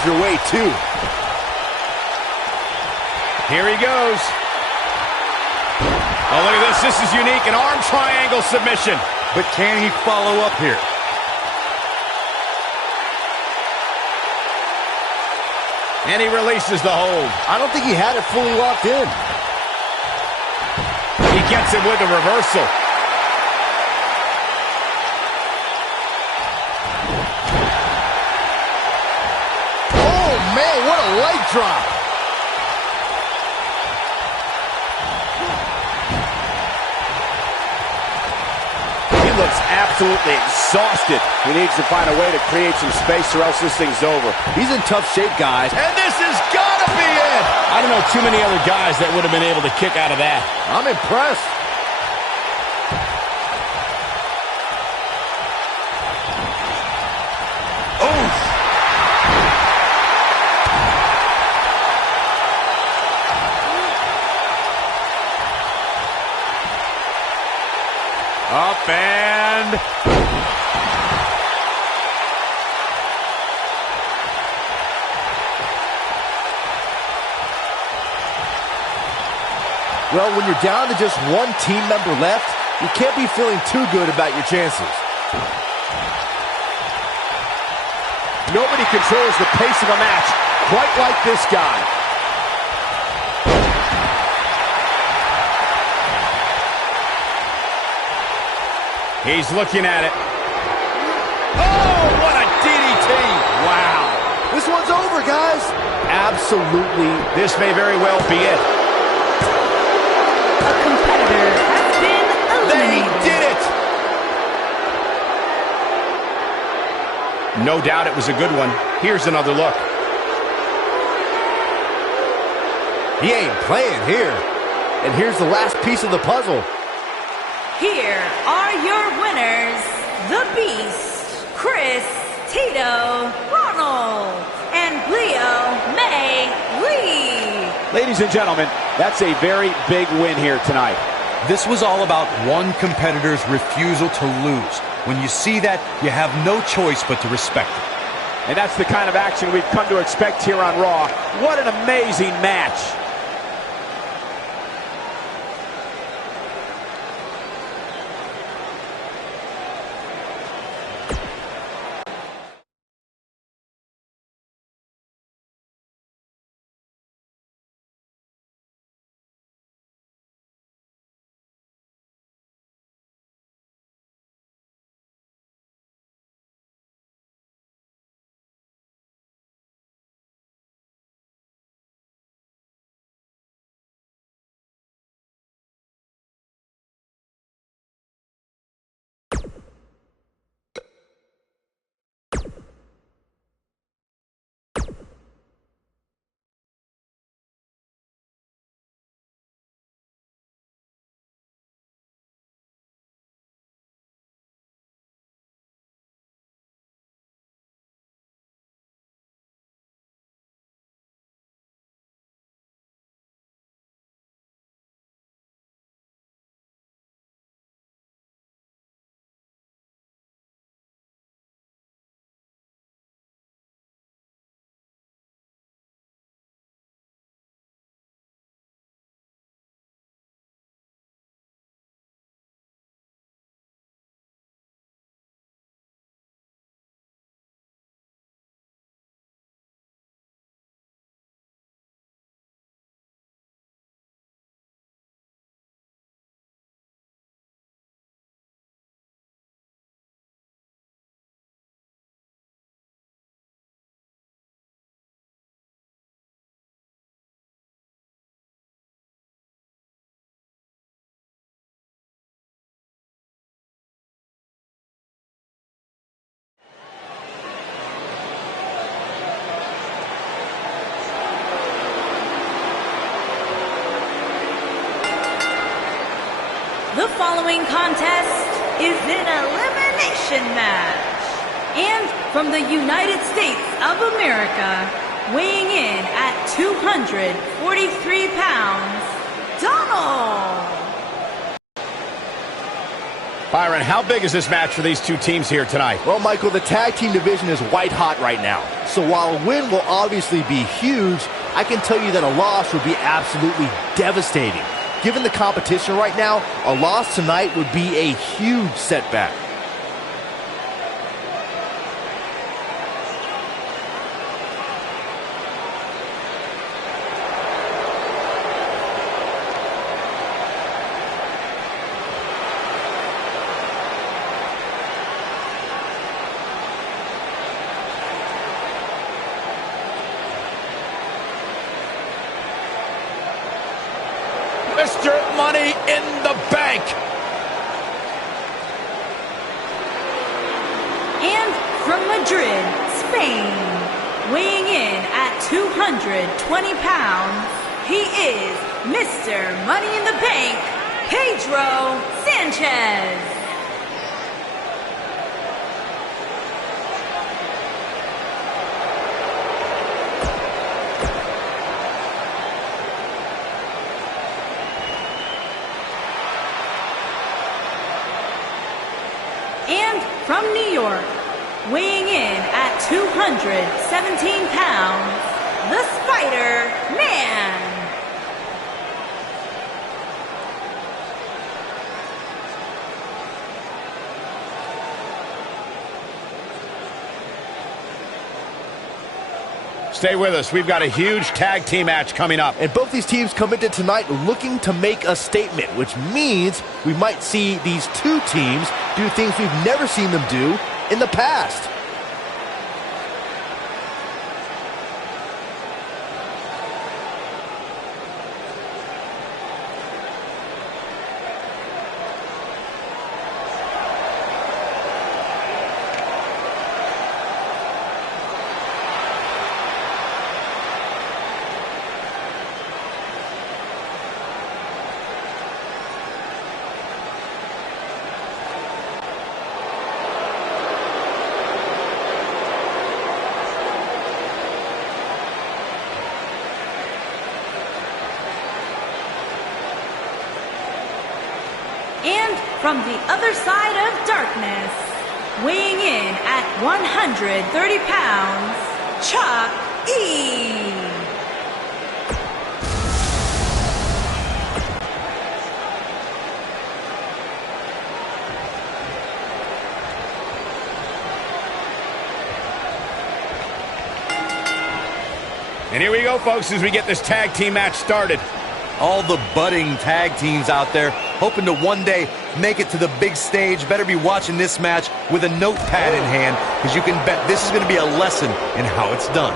comes your way, too. Here he goes. Oh, look at this. This is unique. An arm triangle submission. But can he follow up here? And he releases the hold. I don't think he had it fully locked in. He gets it with a reversal. Oh, man, what a leg drop. He looks absolutely exhausted. He needs to find a way to create some space or else this thing's over. He's in tough shape, guys. And this has got to be it. I don't know too many other guys that would have been able to kick out of that. I'm impressed. Up and... Well, when you're down to just one team member left, you can't be feeling too good about your chances. Nobody controls the pace of a match quite like this guy. He's looking at it. Oh, what a DDT! Wow. This one's over, guys. Absolutely. This may very well be it. A competitor has been eliminated. They did it! No doubt it was a good one. Here's another look. He ain't playing here. And here's the last piece of the puzzle. Here are your winners, The Beast, Chris, Tito, Ronald, and Leo May Lee. Ladies and gentlemen, that's a very big win here tonight. This was all about one competitor's refusal to lose. When you see that, you have no choice but to respect it. And that's the kind of action we've come to expect here on Raw. What an amazing match. The following contest is an elimination match. And from the United States of America, weighing in at 243 pounds, Donald. Byron, how big is this match for these two teams here tonight? Well, Michael, the tag team division is white hot right now. So while a win will obviously be huge, I can tell you that a loss would be absolutely devastating. Given the competition right now, a loss tonight would be a huge setback. Mr. Money in the Bank. And from Madrid, Spain, weighing in at 220 pounds, he is Mr. Money in the Bank, Pedro Sanchez. And from New York, weighing in at 217 pounds, the Spider-Man. Stay with us. We've got a huge tag team match coming up. And both these teams come into tonight looking to make a statement, which means we might see these two teams do things we've never seen them do in the past. And from the other side of darkness, weighing in at 130 pounds, Chuck E. And here we go, folks, as we get this tag team match started. All the budding tag teams out there hoping to one day make it to the big stage better be watching this match with a notepad in hand, because you can bet this is going to be a lesson in how it's done.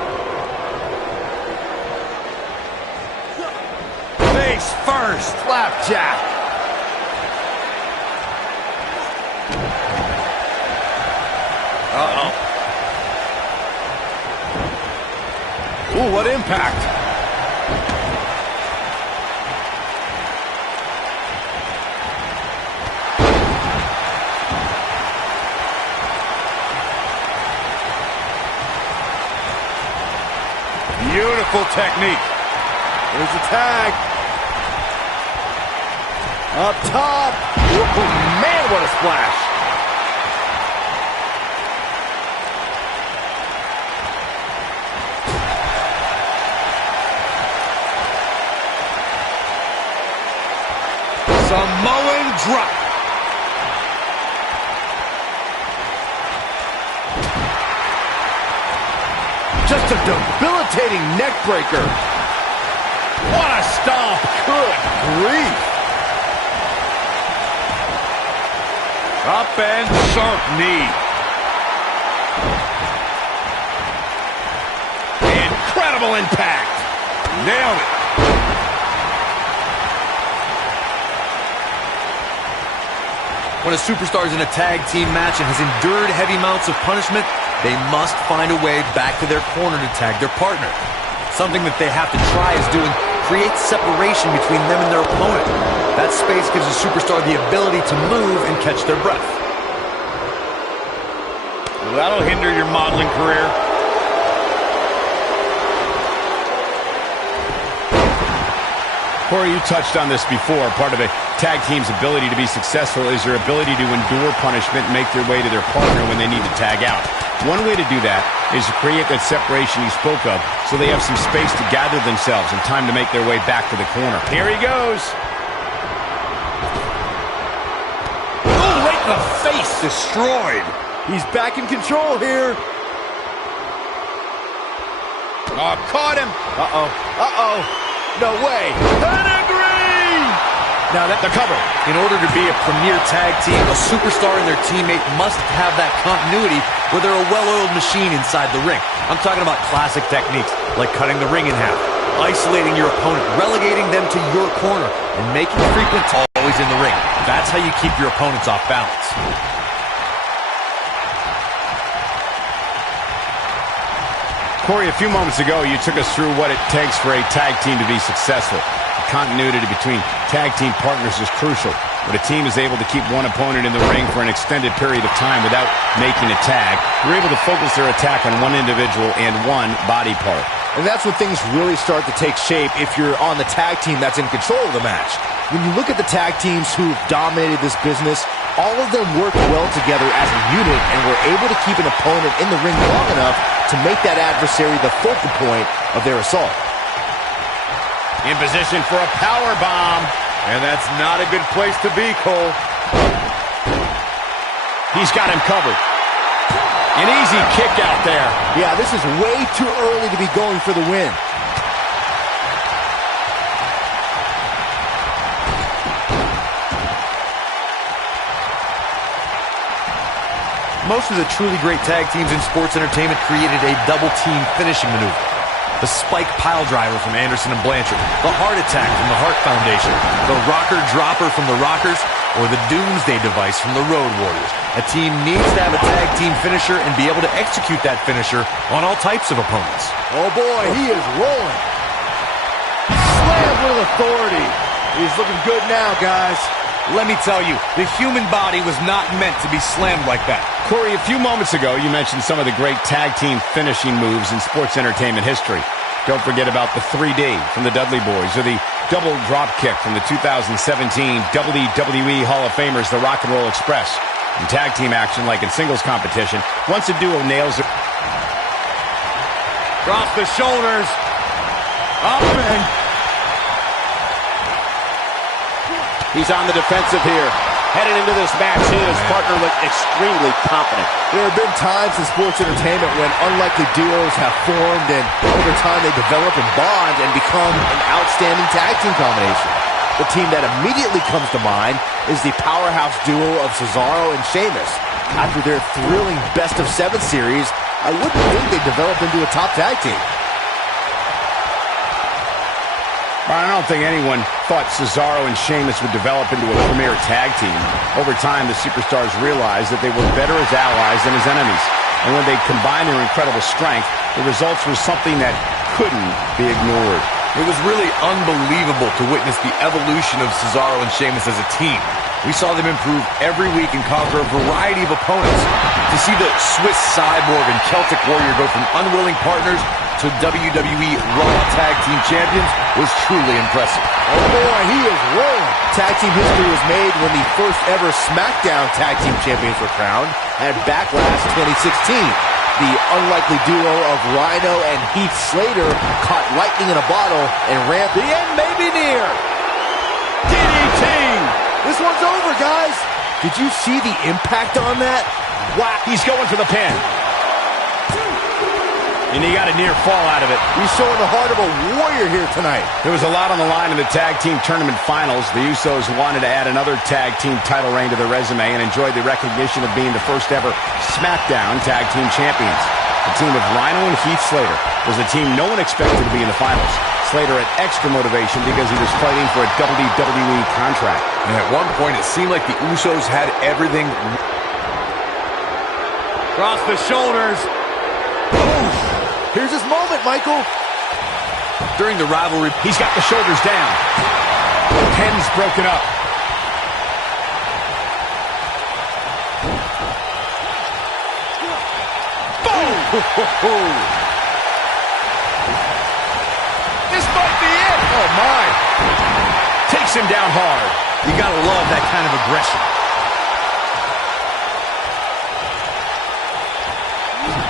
Face first, flapjack. Uh-oh. Ooh, what impact. Beautiful technique. There's the tag. Up top. Ooh, man, what a splash. Samoan drop. Just a debilitating neck breaker. What a stomp. Good grief. Up and sharp knee. Incredible impact. Nailed it. When a superstar is in a tag team match and has endured heavy amounts of punishment, they must find a way back to their corner to tag their partner. Something that they have to try is doing create separation between them and their opponent. That space gives a superstar the ability to move and catch their breath. Well, that'll hinder your modeling career. Corey, you touched on this before, part of a tag team's ability to be successful is their ability to endure punishment and make their way to their partner when they need to tag out. One way to do that is to create that separation you spoke of so they have some space to gather themselves and time to make their way back to the corner. Here he goes. Oh, right in the face. Destroyed. He's back in control here. Oh, caught him. Uh-oh. Uh-oh. No way. Pedigree! Now that the cover. In order to be a premier tag team, a superstar and their teammate must have that continuity where they're a well-oiled machine inside the ring. I'm talking about classic techniques like cutting the ring in half, isolating your opponent, relegating them to your corner, and making frequent always in the ring. That's how you keep your opponents off balance. Corey, a few moments ago, you took us through what it takes for a tag team to be successful. The continuity between tag team partners is crucial. When a team is able to keep one opponent in the ring for an extended period of time without making a tag, they're able to focus their attack on one individual and one body part. And that's when things really start to take shape if you're on the tag team that's in control of the match. When you look at the tag teams who've dominated this business, all of them work well together as a unit and were able to keep an opponent in the ring long enough to make that adversary the focal point of their assault. In position for a power bomb. And that's not a good place to be, Cole. He's got him covered. An easy kick out there. Yeah, this is way too early to be going for the win. Most of the truly great tag teams in sports entertainment created a double team finishing maneuver. The spike pile driver from Anderson and Blanchard, the heart attack from the Hart Foundation, the rocker dropper from the Rockers, or the Doomsday device from the Road Warriors. A team needs to have a tag team finisher and be able to execute that finisher on all types of opponents. Oh boy, he is rolling. Slam with authority. He's looking good now, guys. Let me tell you, the human body was not meant to be slammed like that. Corey, a few moments ago, you mentioned some of the great tag team finishing moves in sports entertainment history. Don't forget about the 3D from the Dudley Boys, or the double drop kick from the 2017 WWE Hall of Famers, the Rock and Roll Express. In tag team action, like in singles competition, once a duo nails it. Cross the shoulders. Up and... He's on the defensive here. Headed into this match, he and his partner look extremely confident. There have been times in sports entertainment when unlikely duos have formed, and over time they develop and bond and become an outstanding tag team combination. The team that immediately comes to mind is the powerhouse duo of Cesaro and Sheamus. After their thrilling best-of-7 series, I wouldn't think they developed into a top tag team. I don't think anyone thought Cesaro and Sheamus would develop into a premier tag team. Over time, the superstars realized that they were better as allies than as enemies. And when they combined their incredible strength, the results were something that couldn't be ignored. It was really unbelievable to witness the evolution of Cesaro and Sheamus as a team. We saw them improve every week and conquer a variety of opponents. To see the Swiss Cyborg and Celtic Warrior go from unwilling partners to WWE Raw Tag Team Champions was truly impressive. Oh boy, he is rolling. Tag team history was made when the first ever SmackDown Tag Team Champions were crowned at Backlash 2016. The unlikely duo of Rhino and Heath Slater caught lightning in a bottle and ran. The end may be near. DDT! This one's over, guys. Did you see the impact on that? Wow, he's going for the pin. And he got a near fall out of it. He's showing the heart of a warrior here tonight. There was a lot on the line in the tag team tournament finals. The Usos wanted to add another tag team title reign to their resume and enjoyed the recognition of being the first ever SmackDown Tag Team Champions. The team of Rhino and Heath Slater was a team no one expected to be in the finals. Slater had extra motivation because he was fighting for a WWE contract. And at one point, it seemed like the Usos had everything. Across the shoulders. Ooh. Here's his moment, Michael. During the rivalry, he's got the shoulders down. The pin's broken up. Boom! This might be it. Oh, my. Takes him down hard. You gotta love that kind of aggression.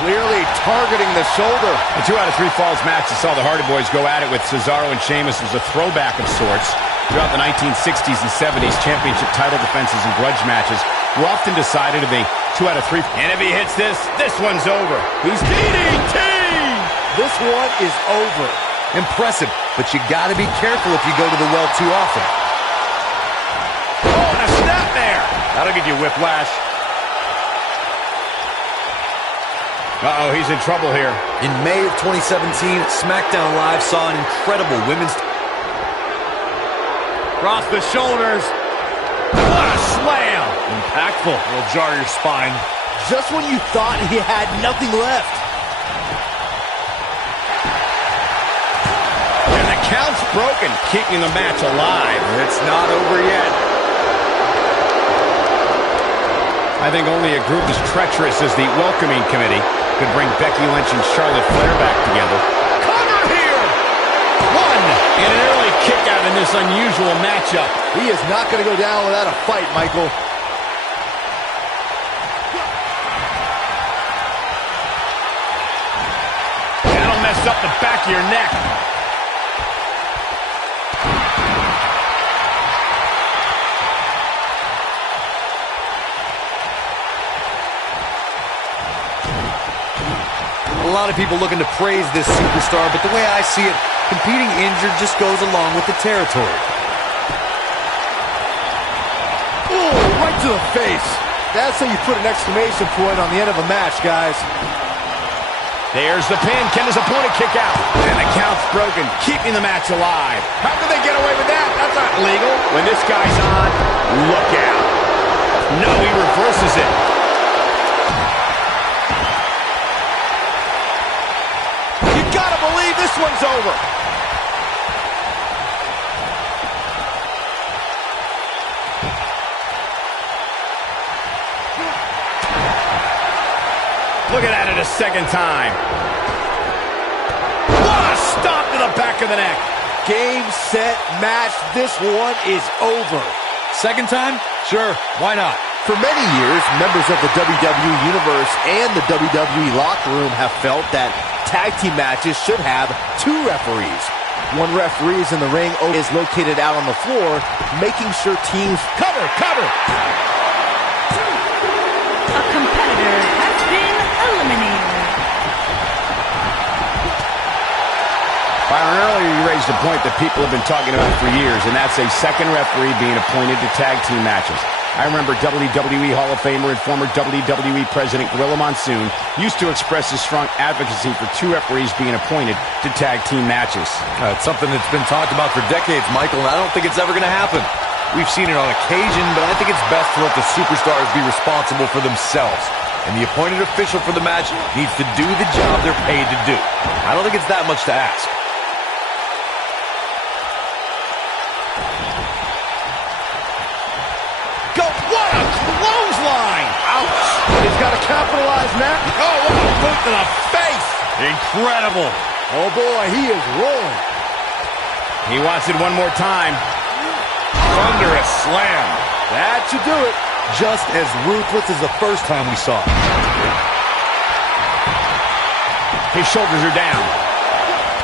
Clearly targeting the shoulder. The 2 out of 3 falls match that saw the Hardy Boys go at it with Cesaro and Sheamus was a throwback of sorts. Throughout the 1960s and 70s, championship title defenses and grudge matches were often decided to be 2 out of 3. And if he hits this one's over. He's DDT! This one is over. Impressive, but you gotta be careful if you go to the well too often. Oh, and a snap there. That'll give you whiplash. Uh-oh, he's in trouble here. In May of 2017, SmackDown Live saw an incredible women's... Across the shoulders. What a slam. Impactful. It'll jar your spine. Just when you thought he had nothing left. And the count's broken, keeping the match alive. It's not over yet. I think only a group as treacherous as the Welcoming Committee could bring Becky Lynch and Charlotte Flair back together. Cover here! One! And an early kick out in this unusual matchup. He is not going to go down without a fight, Michael. That'll mess up the back of your neck. A lot of people looking to praise this superstar, but the way I see it, competing injured just goes along with the territory. Oh, right to the face. That's how you put an exclamation point on the end of a match, guys. There's the pin. Can his opponent kick out? And the count's broken, keeping the match alive. How can they get away with that? That's not legal. When this guy's on, look out. No, he reverses it. You gotta believe this one's over. Looking at it a second time. What a stop to the back of the neck. Game, set, match. This one is over. Second time? Sure, why not? For many years, members of the WWE Universe and the WWE locker room have felt that tag team matches should have 2 referees. One referee is in the ring, is located out on the floor, making sure teams cover. A competitor has been eliminated. Byron, earlier you raised a point that people have been talking about for years, and that's a second referee being appointed to tag team matches. I remember WWE Hall of Famer and former WWE President Gorilla Monsoon used to express his strong advocacy for 2 referees being appointed to tag team matches. It's something that's been talked about for decades, Michael, and I don't think it's ever going to happen. We've seen it on occasion, but I think it's best to let the superstars be responsible for themselves. And the appointed official for the match needs to do the job they're paid to do. I don't think it's that much to ask. What a clothesline! Ouch! He's got to capitalize now. Oh, what a boot to the face! Incredible! Oh boy, he is rolling. He wants it one more time. Thunderous slam. That should do it. Just as ruthless as the first time we saw it. His shoulders are down.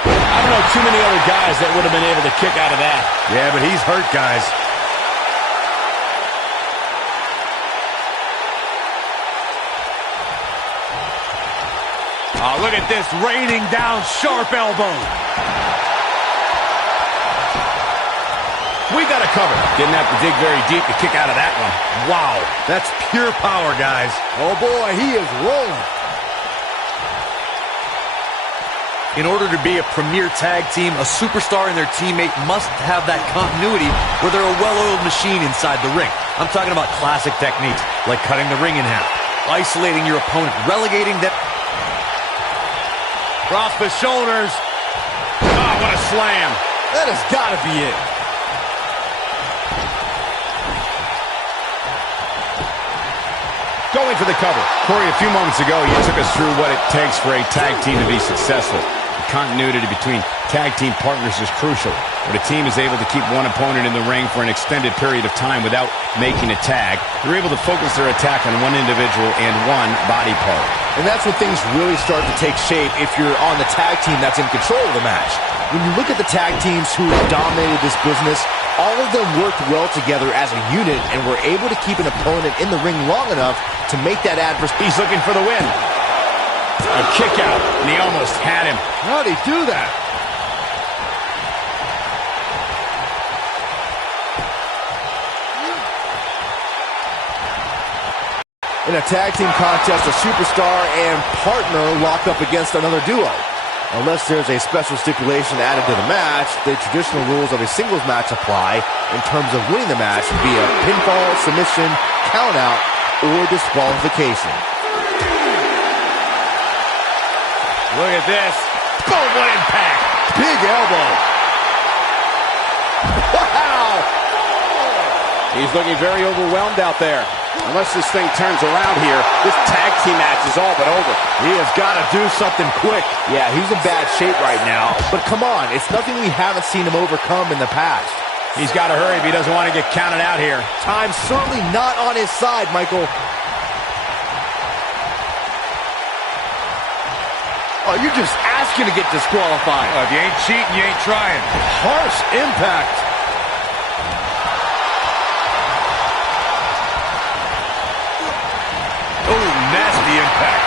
I don't know too many other guys that would have been able to kick out of that. Yeah, but he's hurt, guys. Oh, look at this raining down sharp elbow. We got a cover. Didn't have to dig very deep to kick out of that one. Wow, that's pure power, guys. Oh boy, he is rolling. In order to be a premier tag team, a superstar and their teammate must have that continuity where they're a well-oiled machine inside the ring. I'm talking about classic techniques, like cutting the ring in half, isolating your opponent, relegating them. Across the shoulders. Oh, what a slam. That has got to be it. Going for the cover. Corey, a few moments ago, you took us through what it takes for a tag team to be successful. The continuity between tag team partners is crucial. When a team is able to keep one opponent in the ring for an extended period of time without making a tag, they're able to focus their attack on one individual and one body part. And that's when things really start to take shape if you're on the tag team that's in control of the match. When you look at the tag teams who have dominated this business, all of them worked well together as a unit and were able to keep an opponent in the ring long enough to make that adverse. He's looking for the win. A kick out, and he almost had him. How'd he do that? In a tag team contest, a superstar and partner lock up against another duo. Unless there's a special stipulation added to the match, the traditional rules of a singles match apply in terms of winning the match via pinfall, submission, countout, or disqualification. Look at this. Boom, what impact. Big elbow. Wow! He's looking very overwhelmed out there. Unless this thing turns around here, this tag team match is all but over. He has got to do something quick. Yeah, he's in bad shape right now. But come on, it's nothing we haven't seen him overcome in the past. He's got to hurry if he doesn't want to get counted out here. Time's certainly not on his side, Michael. Oh, you're just asking to get disqualified. Well, if you ain't cheating, you ain't trying. Harsh impact. Oh, nasty impact.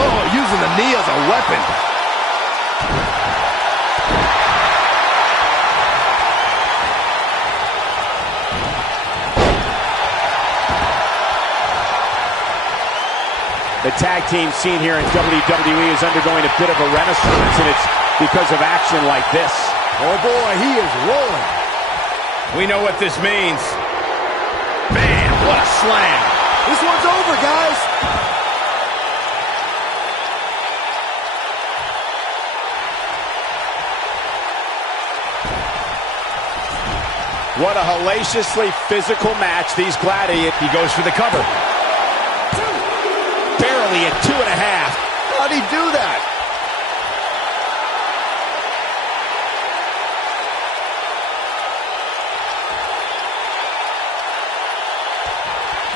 Oh, using the knee as a weapon. The tag team scene here in WWE is undergoing a bit of a renaissance, and it's because of action like this. Oh boy, he is rolling. We know what this means. Man, what a slam. This one's over, guys. What a hellaciously physical match. These gladiators. He goes for the cover. Barely at 2.5. How'd he do that?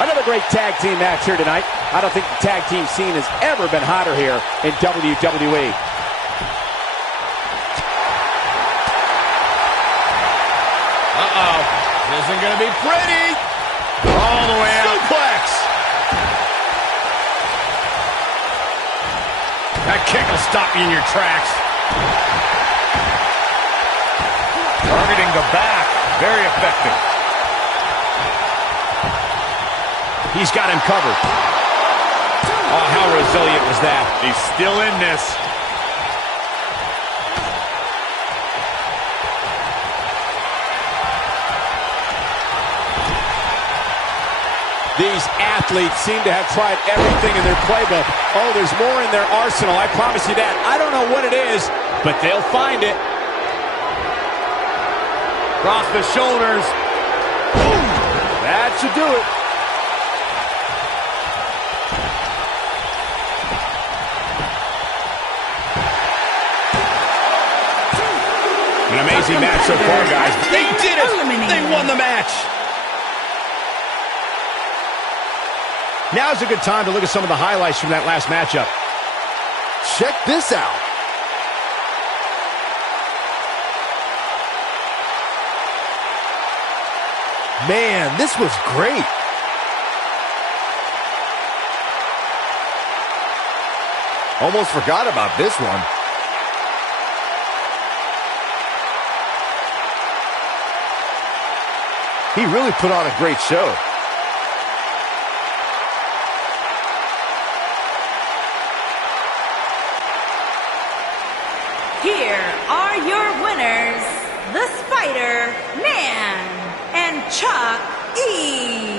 Another great tag team match here tonight. I don't think the tag team scene has ever been hotter here in WWE. Uh-oh. This isn't going to be pretty. All the way out. Suplex. That kick will stop you in your tracks. Targeting the back. Very effective. He's got him covered. Oh, how resilient was that? He's still in this. These athletes seem to have tried everything in their playbook. Oh, there's more in their arsenal, I promise you that. I don't know what it is, but they'll find it. Across the shoulders. Boom. That should do it. An amazing match so far, guys. They did it! They won the match! Now's a good time to look at some of the highlights from that last matchup. Check this out. Man, this was great. Almost forgot about this one. He really put on a great show. Here are your winners, the Spider-Man and Chuck E.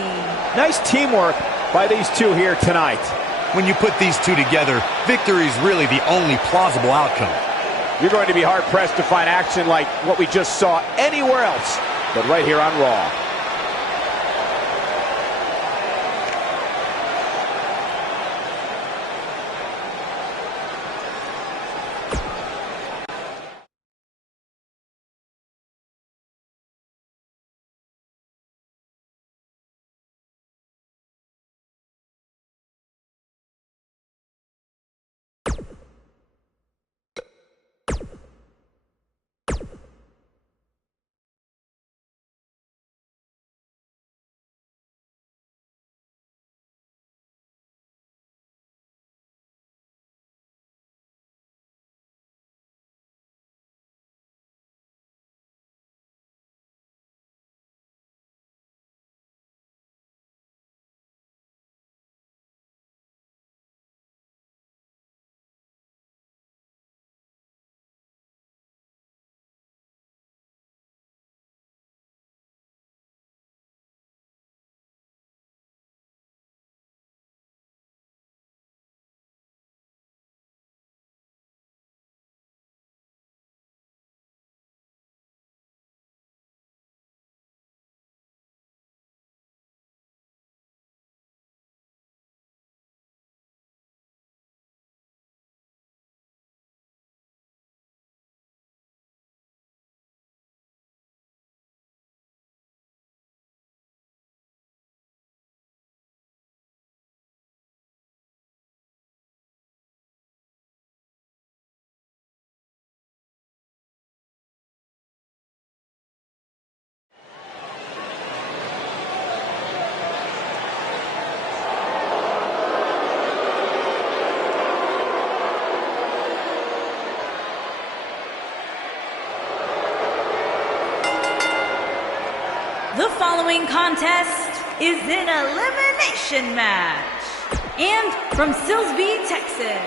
Nice teamwork by these two here tonight. when you put these two together, victory is really the only plausible outcome. You're going to be hard-pressed to find action like what we just saw anywhere else, but right here on Raw. The following contest is an elimination match. And from Silsbee, Texas,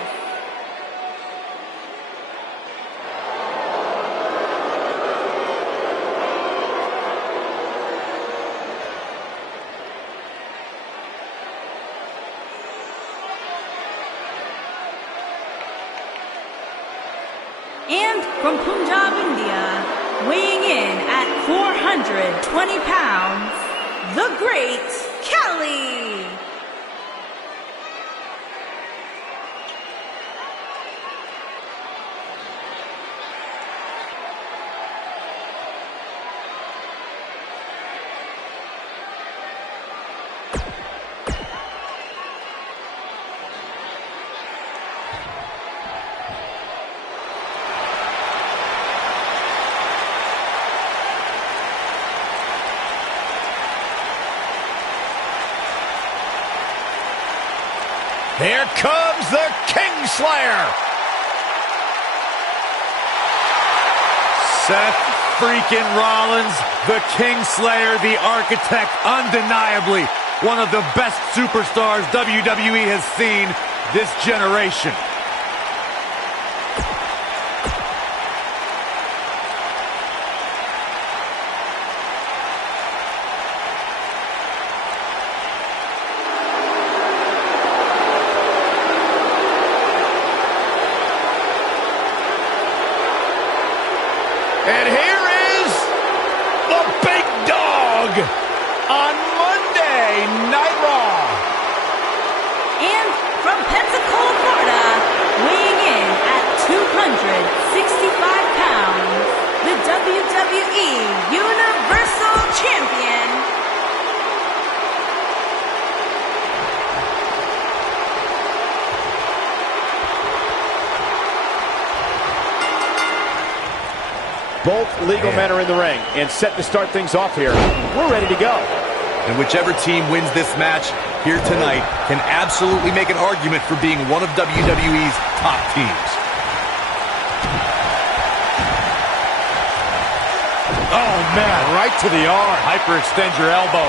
and from Punjab, India, weighing in at 420 pounds, the Great Khali. Here comes the Kingslayer. Seth freaking Rollins, the Kingslayer, the Architect, undeniably one of the best superstars WWE has seen this generation. And here is the big dog on Monday Night Raw. And from Pensacola, Florida, weighing in at 265 pounds, the WWE Universal Champion, Both legal men are in the ring and set to start things off here. We're ready to go. And whichever team wins this match here tonight can absolutely make an argument for being one of WWE's top teams. Oh, man, right to the arm. Hyperextend your elbow.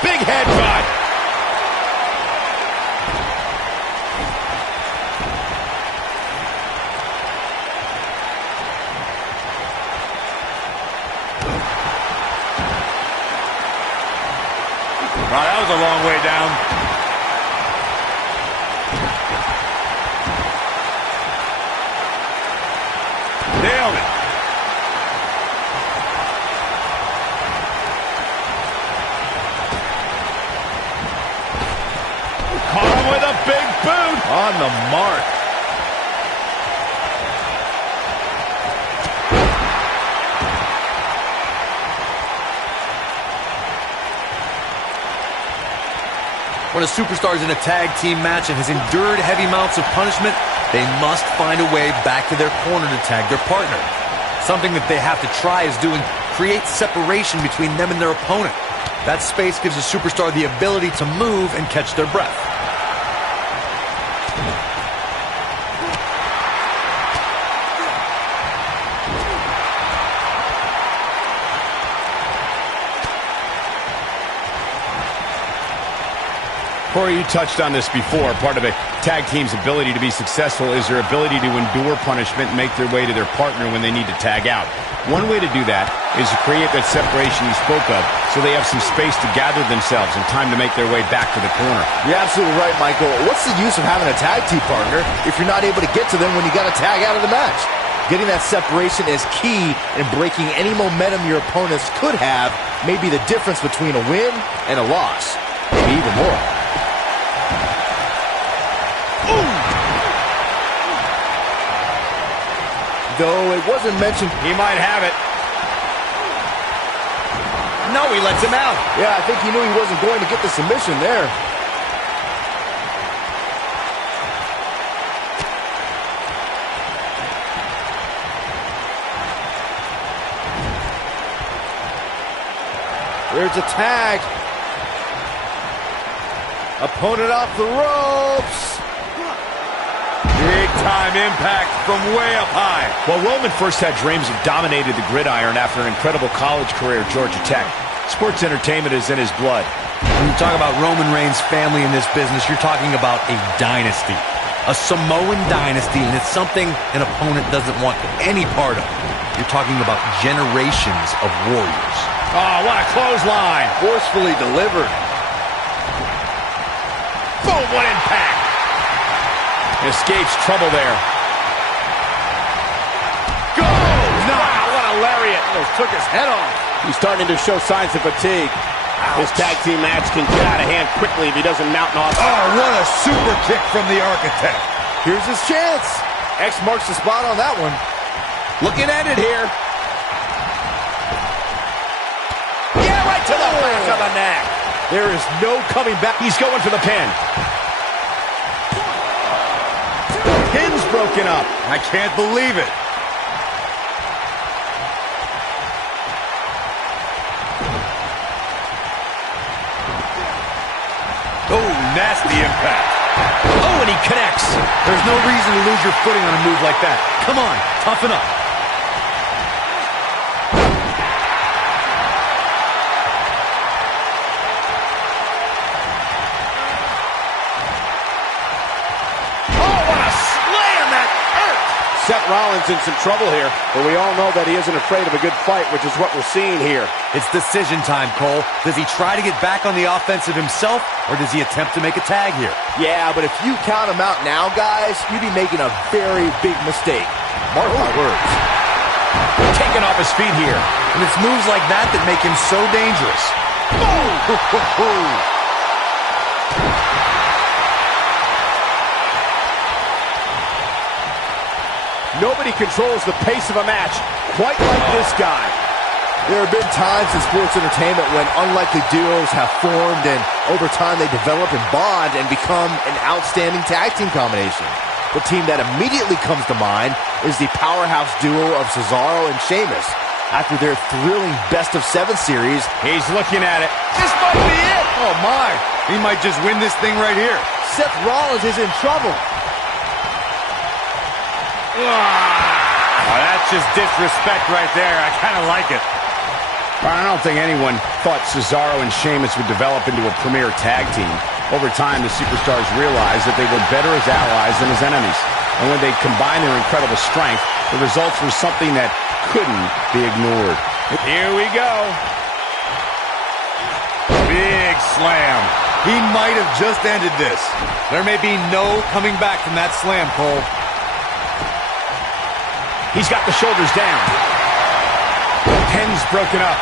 Big headbutt. big boot. On the mark. When a superstar is in a tag team match and has endured heavy amounts of punishment, they must find a way back to their corner to tag their partner. Something that they have to try is doing create separation between them and their opponent. That space gives a superstar the ability to move and catch their breath. Corey, you touched on this before. Part of a tag team's ability to be successful is their ability to endure punishment and make their way to their partner when they need to tag out. One way to do that is to create that separation you spoke of so they have some space to gather themselves and time to make their way back to the corner. You're absolutely right, Michael. What's the use of having a tag team partner if you're not able to get to them when you got to tag out of the match? Getting that separation is key in breaking any momentum your opponents could have, maybe the difference between a win and a loss, maybe even more. Though it wasn't mentioned. He might have it. No, he lets him out. Yeah, I think he knew he wasn't going to get the submission there. There's a tag. Opponent off the ropes. Big-time impact from way up high. Well, Roman first had dreams of dominating the gridiron after an incredible college career at Georgia Tech. Sports entertainment is in his blood. When you talk about Roman Reigns' family in this business, you're talking about a dynasty. A Samoan dynasty, and it's something an opponent doesn't want any part of. You're talking about generations of warriors. Oh, what a clothesline. Forcefully delivered. Boom, what impact. Escapes trouble there. Go! No! Wow, what a lariat. Almost took his head off. He's starting to show signs of fatigue. This tag team match can get out of hand quickly if he doesn't mount an offense. Oh, what a super kick from the Architect. Here's his chance. X marks the spot on that one. Looking at it here. Yeah, right to the back of the neck. There is no coming back. He's going for the pin. Pin's broken up. I can't believe it. Oh, nasty impact. Oh, and he connects. There's no reason to lose your footing on a move like that. Come on, toughen up. Seth Rollins in some trouble here, but we all know that he isn't afraid of a good fight, which is what we're seeing here. It's decision time, Cole. Does he try to get back on the offensive himself, or does he attempt to make a tag here? Yeah, but if you count him out now, guys, you'd be making a very big mistake. Mark my words. Taken off his feet here. And it's moves like that that make him so dangerous. Nobody controls the pace of a match quite like this guy. There have been times in sports entertainment when unlikely duos have formed and over time they develop and bond and become an outstanding tag team combination. The team that immediately comes to mind is the powerhouse duo of Cesaro and Sheamus. After their thrilling best-of-7 series, he's looking at it. This might be it. Oh, my. He might just win this thing right here. Seth Rollins is in trouble. Oh, that's just disrespect right there. I kind of like it. I don't think anyone thought Cesaro and Sheamus would develop into a premier tag team. Over time, the superstars realized that they were better as allies than as enemies. And when they combined their incredible strength, the results were something that couldn't be ignored. Here we go. Big slam. He might have just ended this. There may be no coming back from that slam, Cole. He's got the shoulders down. The pin's broken up.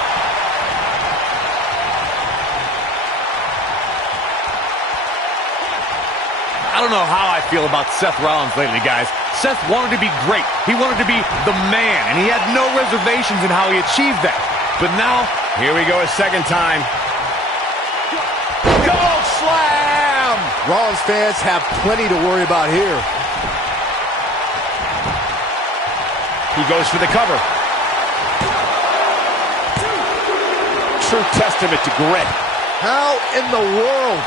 I don't know how I feel about Seth Rollins lately, guys. Seth wanted to be great. He wanted to be the man, and he had no reservations in how he achieved that. But now, here we go a second time. Gold slam! Rollins fans have plenty to worry about here. He goes for the cover. True testament to grit. How in the world?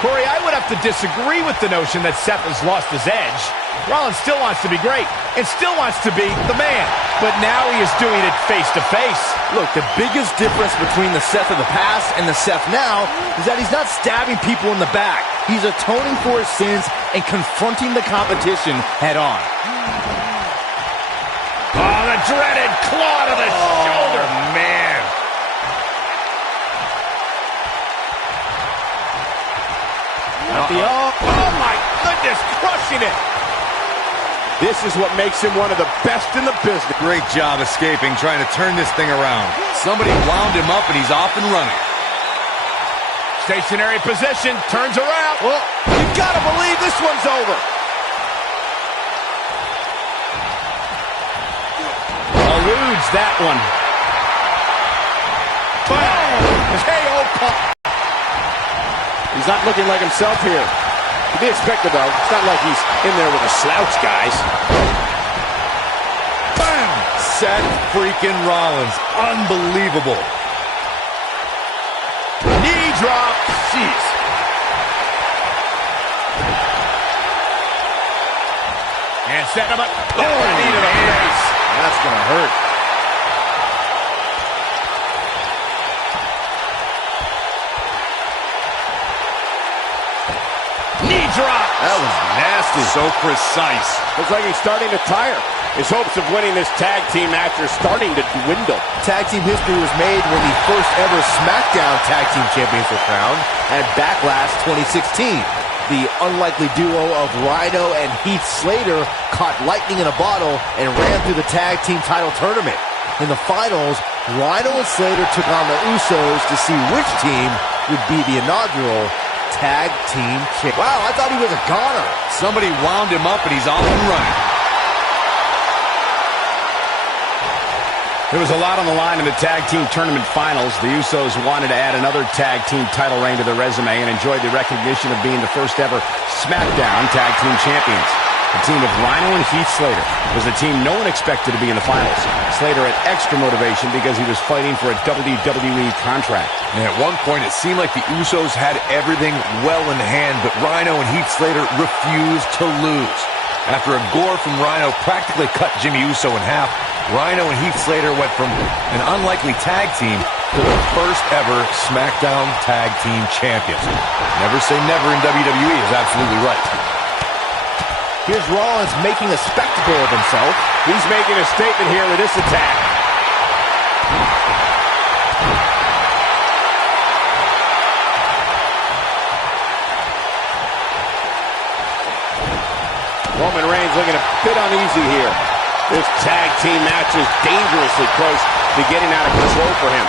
Corey, I would have to disagree with the notion that Seth has lost his edge. Rollins still wants to be great and still wants to be the man. But now he is doing it face to face. Look, the biggest difference between the Seth of the past and the Seth now is that he's not stabbing people in the back. He's atoning for his sins and confronting the competition head on. Oh, the dreaded claw to the shoulder, man. Oh, my goodness, crushing it. This is what makes him one of the best in the business. great job escaping, trying to turn this thing around. Somebody wound him up, and he's off and running. Stationary position, turns around. Well, you've got to believe this one's over. Eludes that one. He's not looking like himself here. To be expected, though. It's not like he's in there with a slouch, guys. Bam! Seth freaking Rollins. Unbelievable. Knee drop. Jeez. And set him up. Oh, knee to the face. That's going to hurt. Knee drop. That was nasty. So precise. Looks like he's starting to tire. His hopes of winning this tag team match are starting to dwindle. Tag team history was made when the first ever SmackDown Tag Team Champions were crowned at Backlash 2016. The unlikely duo of Rhino and Heath Slater caught lightning in a bottle and ran through the tag team title tournament. In the finals, Rhino and Slater took on the Usos to see which team would be the inaugural tag team champ. Wow, I thought he was a goner. Somebody wound him up, and he's off and running. There was a lot on the line in the tag team tournament finals. The Usos wanted to add another tag team title reign to their resume and enjoyed the recognition of being the first ever SmackDown tag team champions. The team of Rhino and Heath Slater was a team no one expected to be in the finals. Slater had extra motivation because he was fighting for a WWE contract. And at one point, it seemed like the Usos had everything well in hand, but Rhino and Heath Slater refused to lose. After a gore from Rhino practically cut Jimmy Uso in half, Rhino and Heath Slater went from an unlikely tag team to the first ever SmackDown Tag Team Champions. Never say never in WWE is absolutely right. Here's Rollins making a spectacle of himself. He's making a statement here with this attack. Roman Reigns looking a bit uneasy here. This tag team match is dangerously close to getting out of control for him.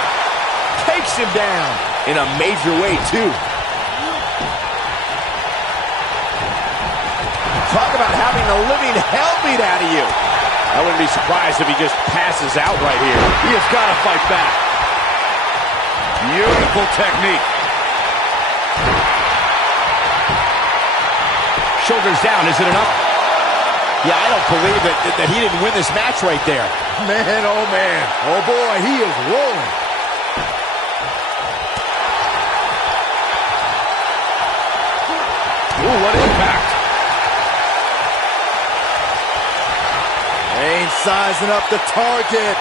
Takes him down in a major way, too. Talk about having the living hell beat out of you. I wouldn't be surprised if he just passes out right here. He has got to fight back. Beautiful technique. Shoulders down, is it enough? Yeah, I don't believe that he didn't win this match right there. Man, oh man. Oh boy, he is rolling. Ooh, what impact. Reigns sizing up the target.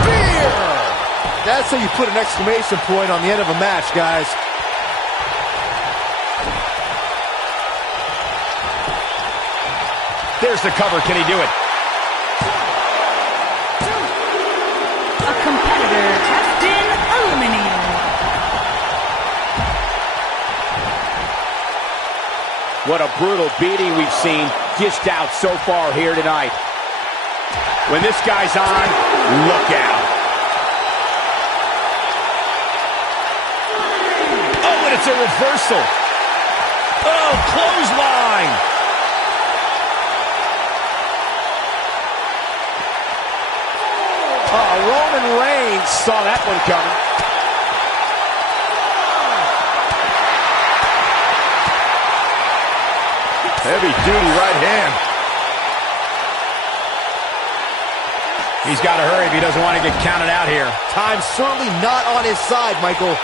Spear! That's how you put an exclamation point on the end of a match, guys. There's the cover. Can he do it? A competitor has been eliminated. What a brutal beating we've seen dished out so far here tonight. When this guy's on, look out. a reversal. Oh, clothesline. Oh, Roman Reigns saw that one coming. Heavy-duty right hand. He's got to hurry if he doesn't want to get counted out here. Time's certainly not on his side, Michael.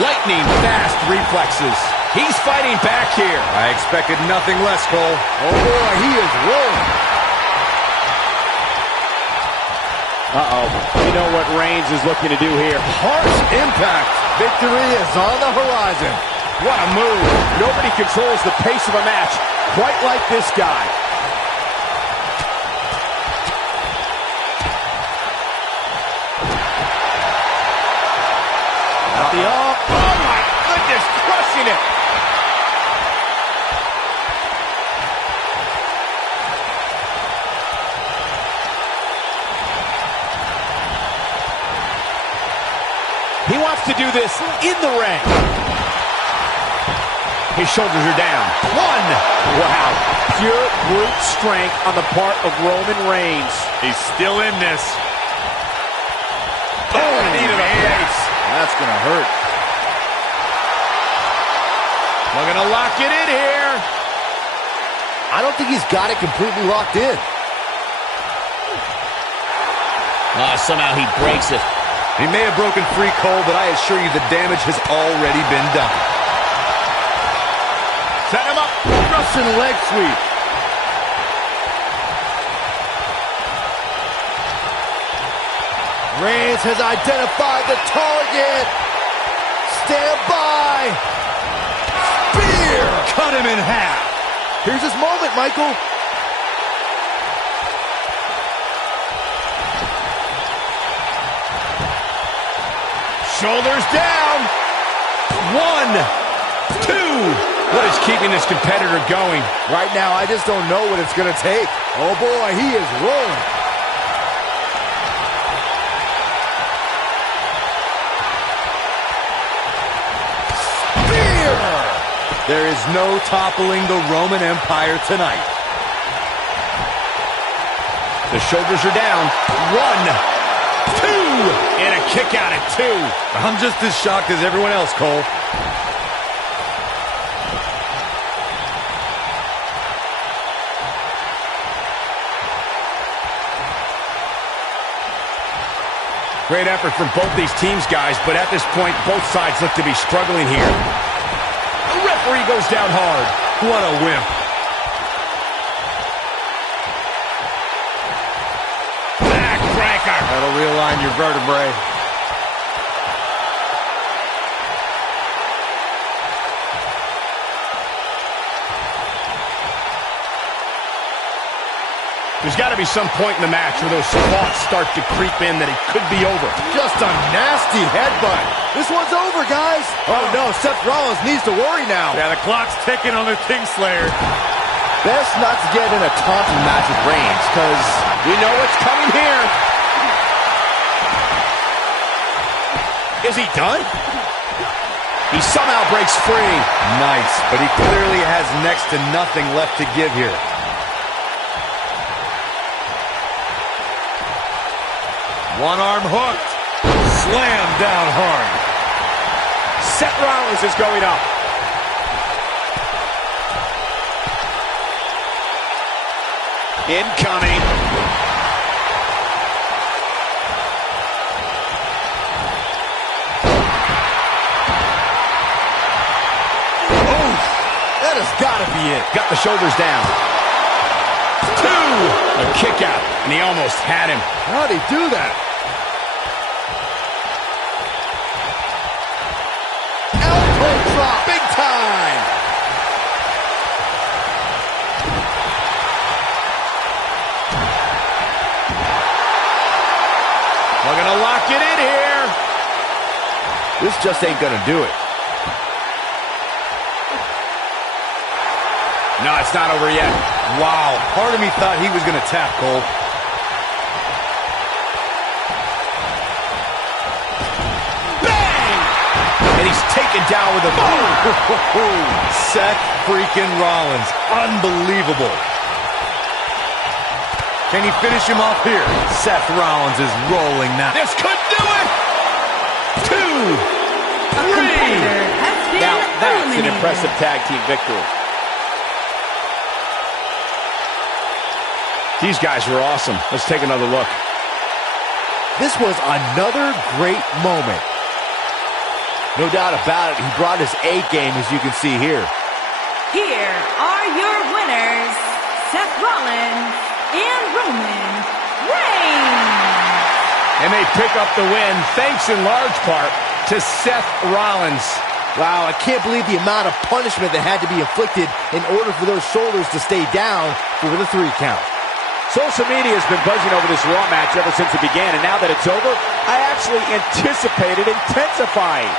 Lightning fast reflexes. He's fighting back here. I expected nothing less, Cole. Oh boy, he is rolling. Uh-oh. You know what Reigns is looking to do here. Harsh impact. Victory is on the horizon. What a move. Nobody controls the pace of a match quite like this guy. Oh my goodness, crushing it. He wants to do this in the ring. His shoulders are down. One. Wow. Pure brute strength on the part of Roman Reigns. He's still in this. Oh, knee to the face. That's gonna hurt. We're gonna lock it in here. I don't think he's got it completely locked in. Somehow he breaks it. He may have broken free, Cole, but I assure you the damage has already been done. Set him up. Russian leg sweep. Reigns has identified the target. Stand by. Spear. Cut him in half. Here's his moment, Michael. Shoulders down. 1, 2. What is keeping this competitor going? Right now, I just don't know what it's going to take. Oh, boy, he is rolling. Spear! There is no toppling the Roman Empire tonight. The shoulders are down. 1, 2. And a kick out at 2. I'm just as shocked as everyone else, Cole. Great effort from both these teams, guys, but at this point, both sides look to be struggling here. The referee goes down hard. What a wimp. Backbreaker. That'll realign your vertebrae. There's got to be some point in the match where those thoughts start to creep in that it could be over. Just a nasty headbutt. This one's over, guys. Oh, no, Seth Rollins needs to worry now. Yeah, the clock's ticking on the Kingslayer. Best not to get in a taunting match with Reigns, because we know what's coming here. Is he done? He somehow breaks free. Nice, but he clearly has next to nothing left to give here. One arm hooked. Slam down hard. Seth Rollins is going up. Incoming. oh, that has got to be it. Got the shoulders down. 2. A kick out, and he almost had him. How'd he do that? Elbow drop, big time. We're gonna lock it in here. This just ain't gonna do it. No, it's not over yet. Wow, part of me thought he was going to tap, Cole. taken down with a boom. Seth freaking Rollins. Unbelievable. Can he finish him off here? Seth Rollins is rolling now. This could do it! 2, 3. Now that's an impressive tag team victory. These guys were awesome. Let's take another look. This was another great moment. No doubt about it, he brought his A game, as you can see here. Here are your winners, Seth Rollins and Roman Reigns. And they pick up the win, thanks in large part to Seth Rollins. Wow, I can't believe the amount of punishment that had to be inflicted in order for those shoulders to stay down for the 3 count. Social media has been buzzing over this Raw match ever since it began, and now that it's over, I actually anticipate it intensifying.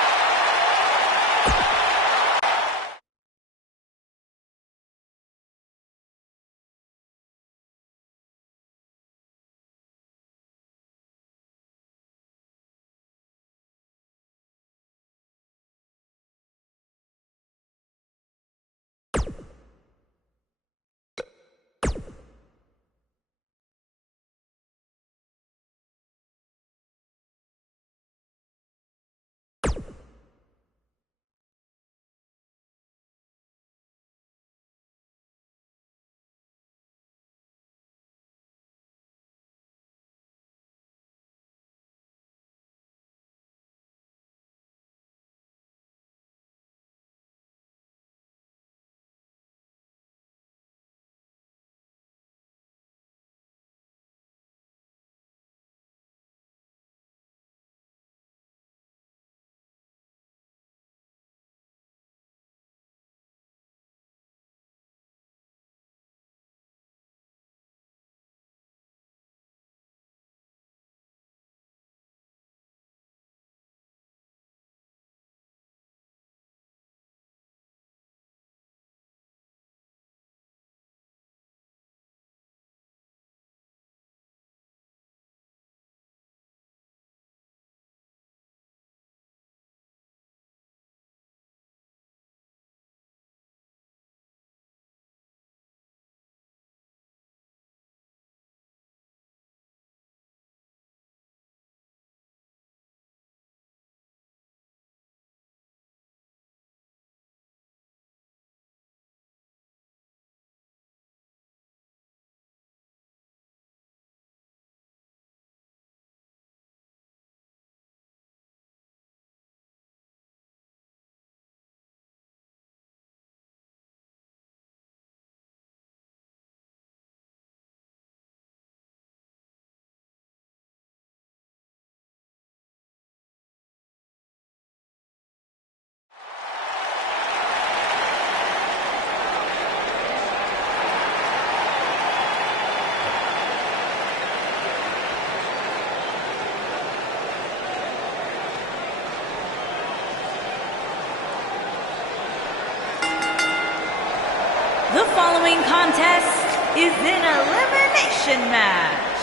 The following contest is an elimination match.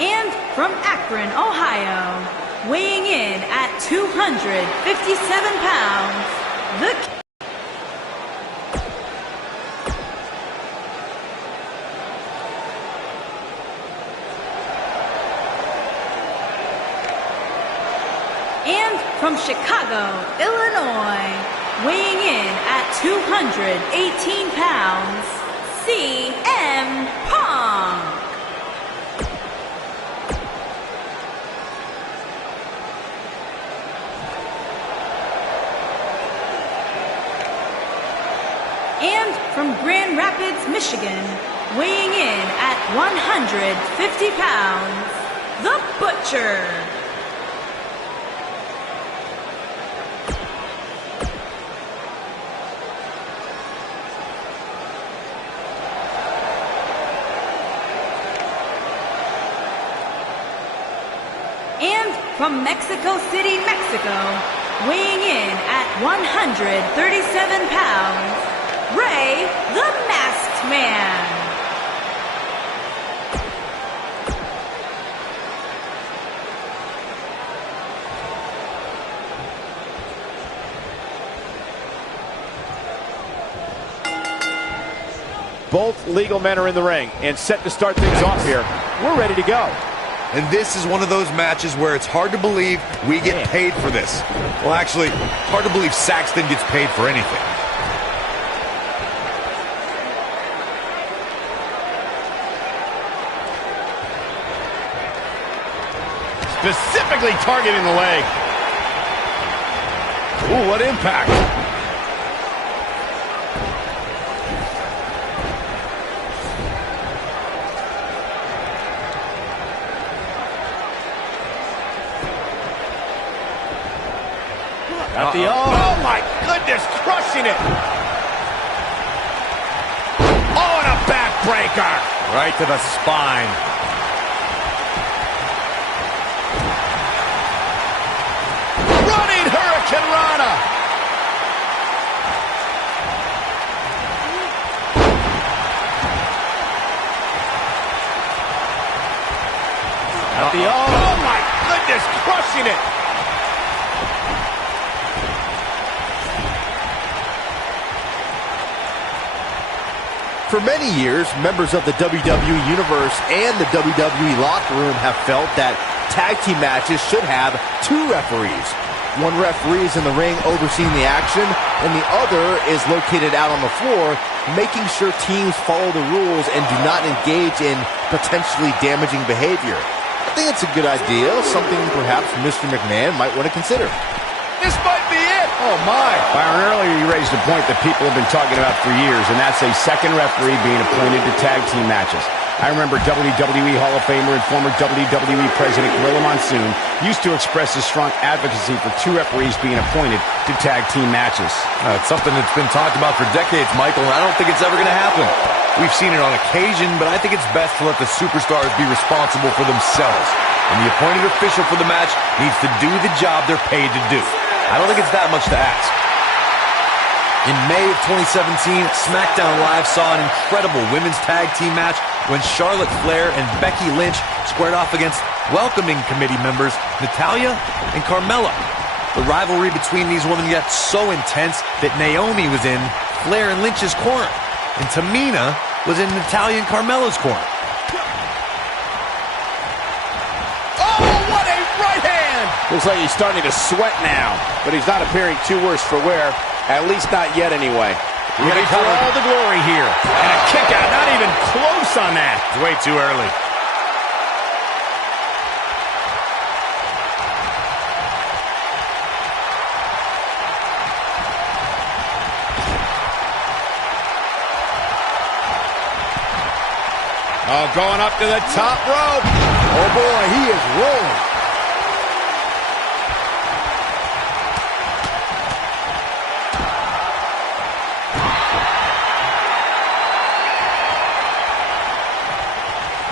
And from Akron, Ohio, weighing in at 257 pounds, the and from Chicago, Illinois, weighing in at 218 pounds, CM Punk. And from Grand Rapids, Michigan, weighing in at 150 pounds, The Butcher. And from Mexico City, Mexico, weighing in at 137 pounds, Rey the Masked Man. Both legal men are in the ring and set to start things off here. We're ready to go. And this is one of those matches where it's hard to believe we get paid for this. Well, actually, hard to believe Saxton gets paid for anything. Specifically targeting the leg. Ooh, what impact. Got the oh my goodness, crushing it. Oh, and a backbreaker. Right to the spine. Running Hurricane Rana. Got the oh my goodness, crushing it. For many years, members of the WWE Universe and the WWE locker room have felt that tag team matches should have two referees. One referee is in the ring overseeing the action, and the other is located out on the floor, making sure teams follow the rules and do not engage in potentially damaging behavior. I think it's a good idea, something perhaps Mr. McMahon might want to consider. This might be it. Oh, my. Byron, earlier you raised a point that people have been talking about for years, and that's a second referee being appointed to tag team matches. I remember WWE Hall of Famer and former WWE President Gorilla Monsoon used to express his strong advocacy for two referees being appointed to tag team matches. It's something that's been talked about for decades, Michael, and I don't think it's ever going to happen. We've seen it on occasion, but I think it's best to let the superstars be responsible for themselves. And the appointed official for the match needs to do the job they're paid to do. I don't think it's that much to ask. In May of 2017, SmackDown Live saw an incredible women's tag team match when Charlotte Flair and Becky Lynch squared off against welcoming committee members Natalya and Carmella. The rivalry between these women got so intense that Naomi was in Flair and Lynch's corner, and Tamina was in Natalya and Carmella's corner. Oh, what a right hand! Looks like he's starting to sweat now, but he's not appearing too worse for wear. At least not yet, anyway. We're going to cover all the glory here. And a kick out, not even close on that. It's way too early. Oh, going up to the top rope. Oh boy, he is rolling.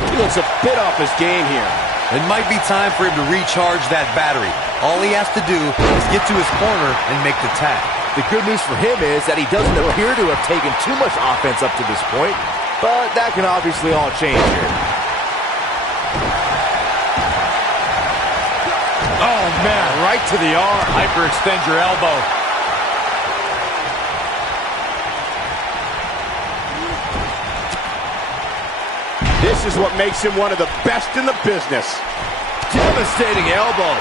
He looks a bit off his game here. It might be time for him to recharge that battery. All he has to do is get to his corner and make the tag. The good news for him is that he doesn't appear to have taken too much offense up to this point, but that can obviously all change here. Oh, man, right to the arm. Hyperextend your elbow. This is what makes him one of the best in the business. Devastating elbow.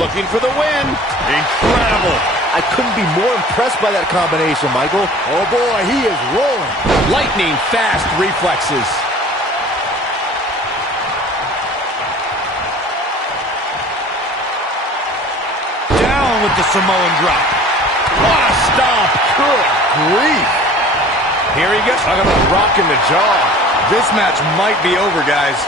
Looking for the win. Incredible. I couldn't be more impressed by that combination, Michael. Oh boy, he is rolling. Lightning fast reflexes. Down with the Samoan drop. What a stomp. Good grief. Here he goes. Talk about rocking the jaw. This match might be over, guys.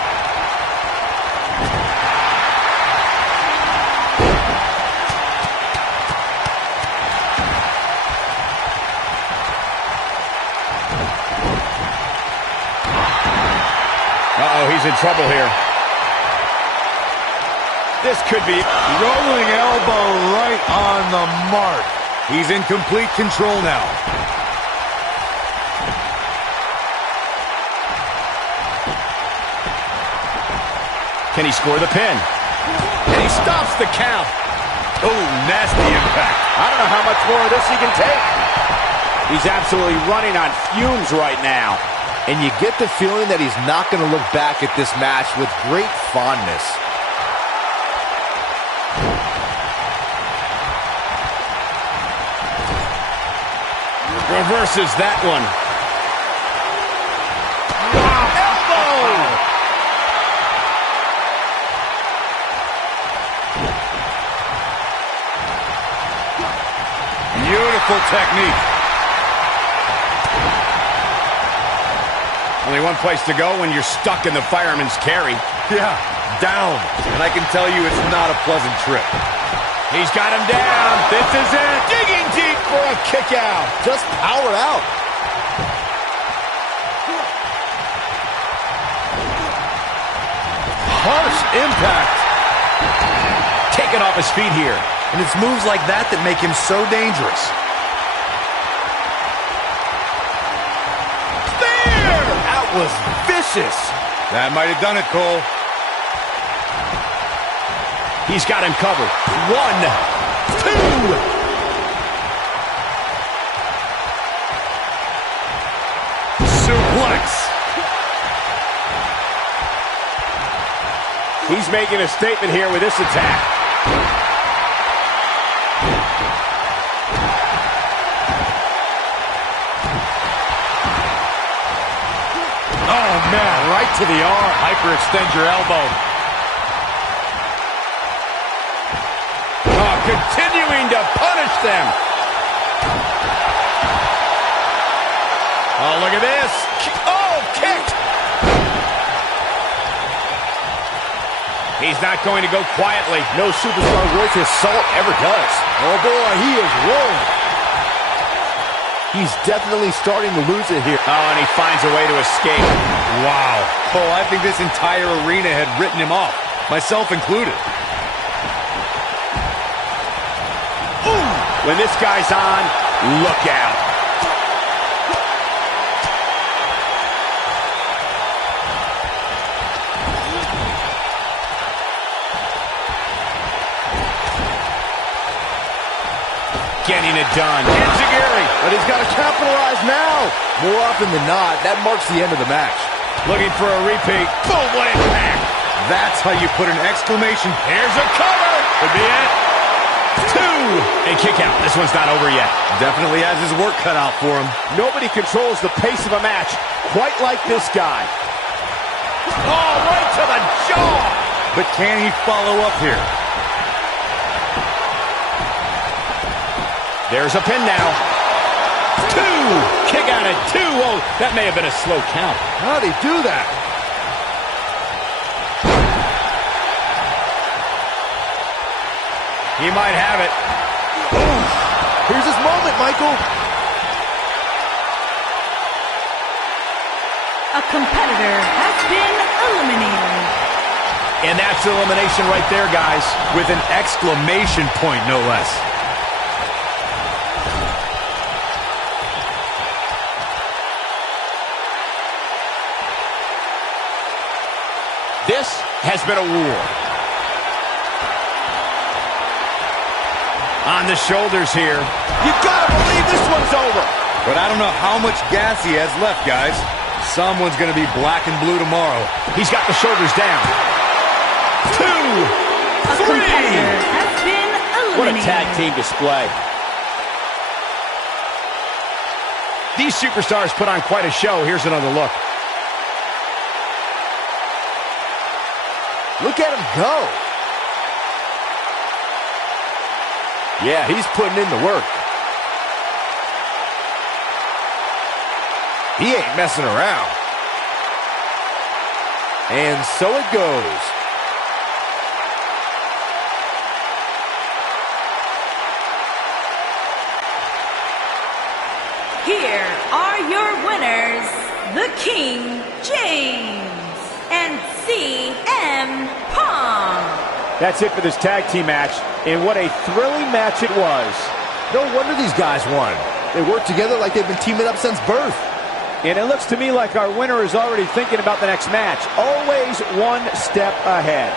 Uh-oh, he's in trouble here. This could be Rolling elbow right on the mark. He's in complete control now. Can he score the pin? And he stops the count. Oh, nasty impact. I don't know how much more of this he can take. He's absolutely running on fumes right now. And you get the feeling that he's not going to look back at this match with great fondness. Reverses that one. Beautiful technique. Only one place to go when you're stuck in the fireman's carry. Yeah, down. And I can tell you it's not a pleasant trip. He's got him down. This is it. Digging deep for a kick out. Just powered out. Harsh impact. Taken off his feet here. And it's moves like that that make him so dangerous. There! That was vicious. That might have done it, Cole. He's got him covered. 1, 2. Suplex. He's making a statement here with this attack. Oh, man, right to the arm. Hyperextend your elbow. Oh, continuing to punish them. Oh, look at this. Oh, kick. He's not going to go quietly. No superstar worth his salt ever does. Oh boy, he is rolling. He's definitely starting to lose it here. Oh, and he finds a way to escape. Wow. Cole, I think this entire arena had written him off, myself included. Ooh. When this guy's on, look out. Getting it done. Enziguri. But he's got to capitalize now. More often than not, that marks the end of the match. Looking for a repeat. Boom, what impact. That's how you put an exclamation. Here's a cover. Could be it. 2. And kick out. This one's not over yet. Definitely has his work cut out for him. Nobody controls the pace of a match quite like this guy. Oh, right to the jaw. But can he follow up here? There's a pin now. 2. Kick out at 2. Oh, that may have been a slow count. How'd he do that? He might have it. Ooh. Here's his moment, Michael. A competitor has been eliminated. And that's elimination right there, guys. With an exclamation point, no less. This has been a war. On the shoulders here. You gotta believe this one's over. But I don't know how much gas he has left, guys. Someone's going to be black and blue tomorrow. He's got the shoulders down. 2, 3. A competitor has been eliminated. What a tag team display. These superstars put on quite a show. Here's another look. Look at him go. Yeah, he's putting in the work. He ain't messing around. And so it goes. Here are your winners, the King, James, and CM Punk. That's it for this tag team match, and what a thrilling match it was. No wonder these guys won. They work together like they've been teaming up since birth. And it looks to me like our winner is already thinking about the next match. Always one step ahead.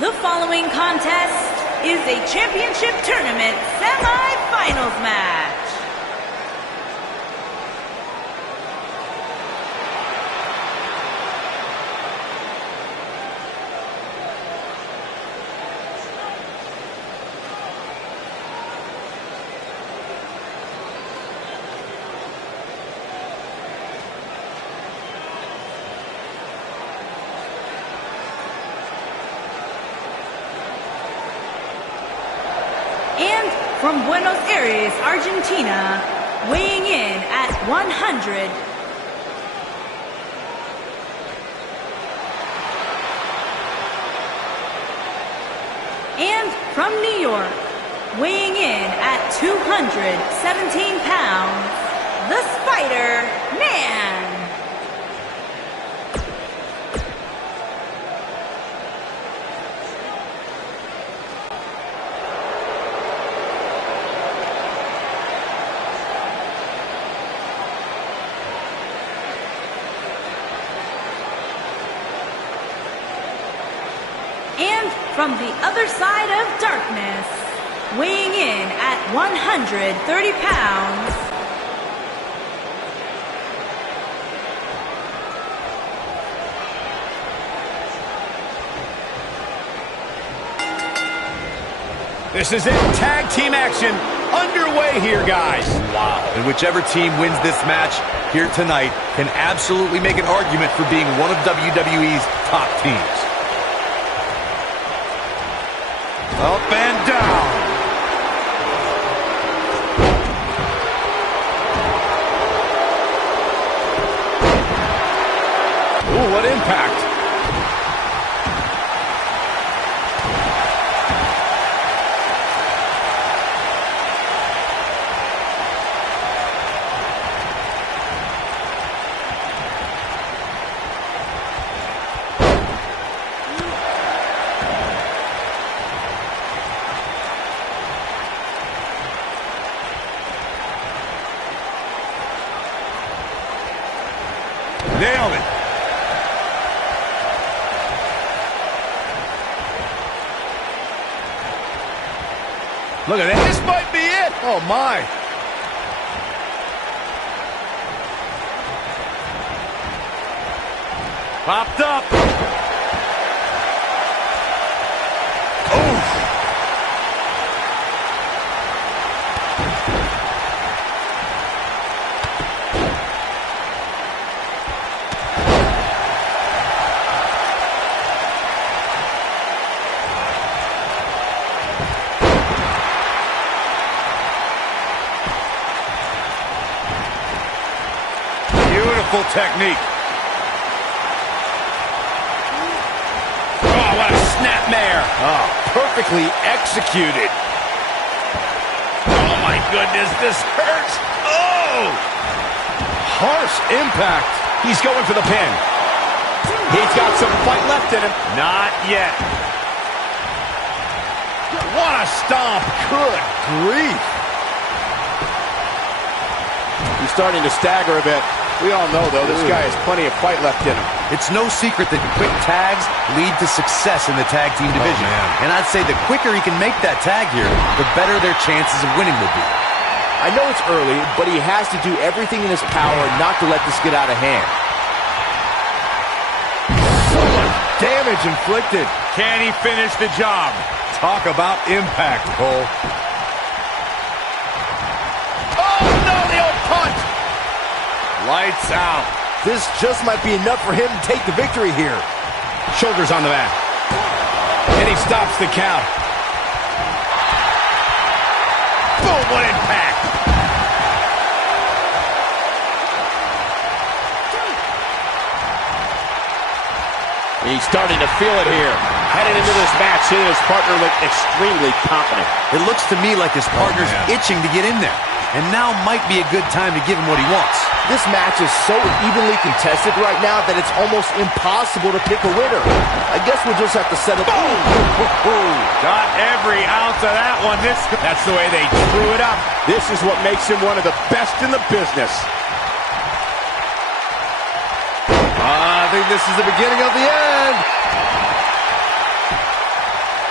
The following contest is a championship tournament semi-finals match. And from Buenos Aires, Argentina, weighing in at 100. And from New York, weighing in at 217 pounds, the Spider-Man. And from the other side of darkness, weighing in at 130 pounds, This is it. Tag team action underway here, guys. Wow. And whichever team wins this match here tonight can absolutely make an argument for being one of WWE's top teams. Up and down. Ooh, what impact. Nailed it. Look at that. This might be it. Oh, my. Popped up. Oh. Beautiful technique. Oh, what a snapmare. Oh, perfectly executed. Oh, my goodness, this hurts. Oh! Harsh impact. He's going for the pin. He's got some fight left in him. Not yet. What a stomp. Good grief. He's starting to stagger a bit. We all know, though, this guy has plenty of fight left in him. It's no secret that quick tags lead to success in the tag team division. And I'd say the quicker he can make that tag here, the better their chances of winning will be. I know it's early, but he has to do everything in his power not to let this get out of hand. So much damage inflicted. Can he finish the job? Talk about impact, Cole. Oh, no, the old punch. Lights out. This just might be enough for him to take the victory here. Shoulders on the mat. And he stops the count. Boom, what impact. He's starting to feel it here. Heading into this match, he and his partner look extremely confident. It looks to me like his partner's itching to get in there. And now might be a good time to give him what he wants. This match is so evenly contested right now that it's almost impossible to pick a winner. I guess we'll just have to settle. Got every ounce of that one. That's the way they drew it up. This is what makes him one of the best in the business. I think this is the beginning of the end.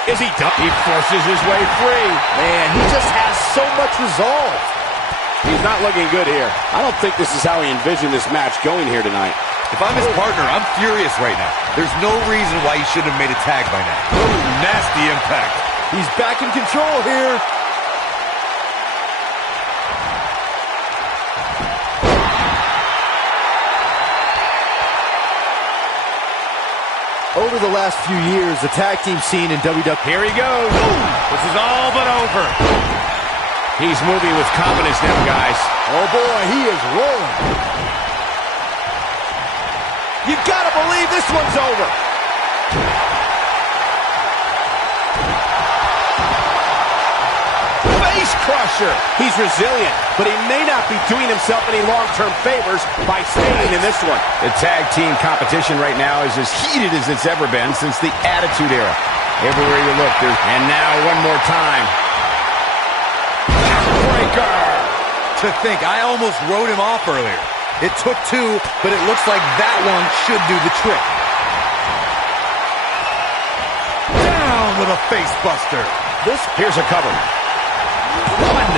Is he done? He forces his way free. Man, he just has so much resolve. He's not looking good here. I don't think this is how he envisioned this match going here tonight. If I'm his partner, I'm furious right now. There's no reason why he shouldn't have made a tag by now. Ooh, nasty impact. He's back in control here. Over the last few years, the tag team scene in WWE... Here he goes. This is all but over. He's moving with confidence now, guys. Oh, boy, he is rolling. You gotta believe this one's over. Face crusher. He's resilient, but he may not be doing himself any long-term favors by staying in this one. The tag team competition right now is as heated as it's ever been since the Attitude Era. Everywhere you look, there's... And now one more time. Backbreaker! To think, I almost wrote him off earlier. It took two, but it looks like that one should do the trick. Down with a face buster. Here's a cover. One.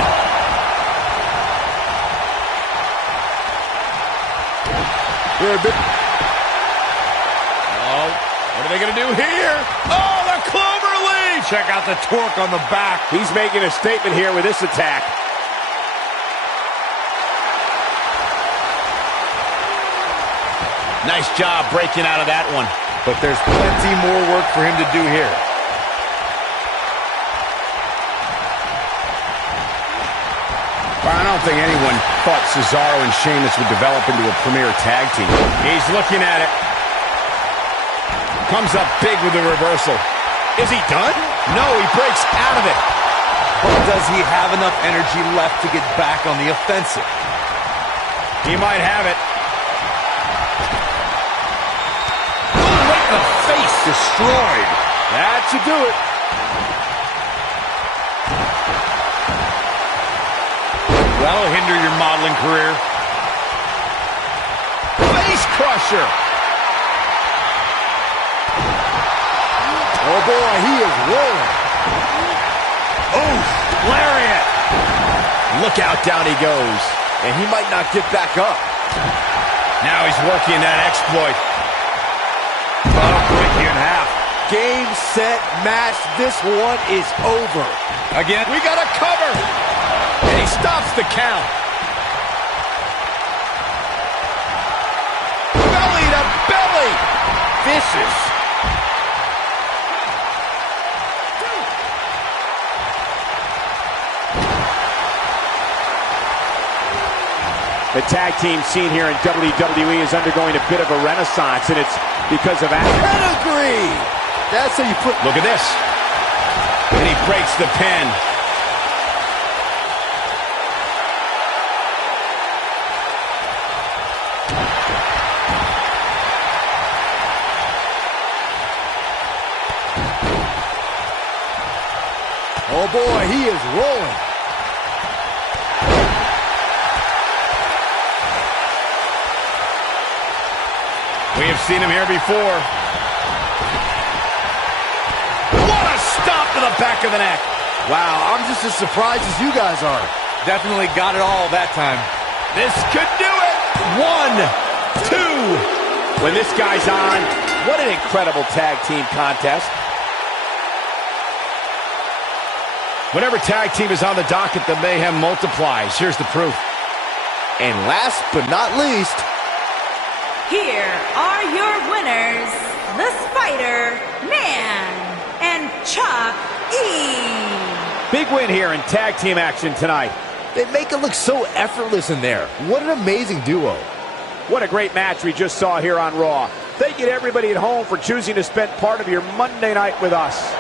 Oh, what are they going to do here? Oh, the clover leaf! Check out the torque on the back. He's making a statement here with this attack. Nice job breaking out of that one. But there's plenty more work for him to do here. Well, I don't think anyone thought Cesaro and Sheamus would develop into a premier tag team. He's looking at it. Comes up big with the reversal. Is he done? No, he breaks out of it. But does he have enough energy left to get back on the offensive? He might have it. The face destroyed. That should do it. That'll hinder your modeling career. Face crusher. Oh, boy, he is rolling. Oof, lariat. Look out, down he goes. And he might not get back up. Now he's working that exploit. That'll break you in half. Game, set, match. This one is over. Again, we got a cover. And he stops the count. Belly to belly. Vicious. The tag team scene here in WWE is undergoing a bit of a renaissance, and it's because of Pedigree. That's how you put... Look at this. And he breaks the pin. Oh, boy, he is rolling. We have seen him here before. What a stomp to the back of the neck. Wow, I'm just as surprised as you guys are. Definitely got it all that time. This could do it. 1, 2. When this guy's on, what an incredible tag team contest. Whenever tag team is on the docket, the mayhem multiplies. Here's the proof. And last but not least... Here are your winners, the Spider-Man and Chuck E. Big win here in tag team action tonight. They make it look so effortless in there. What an amazing duo. What a great match we just saw here on Raw. Thank you to everybody at home for choosing to spend part of your Monday night with us.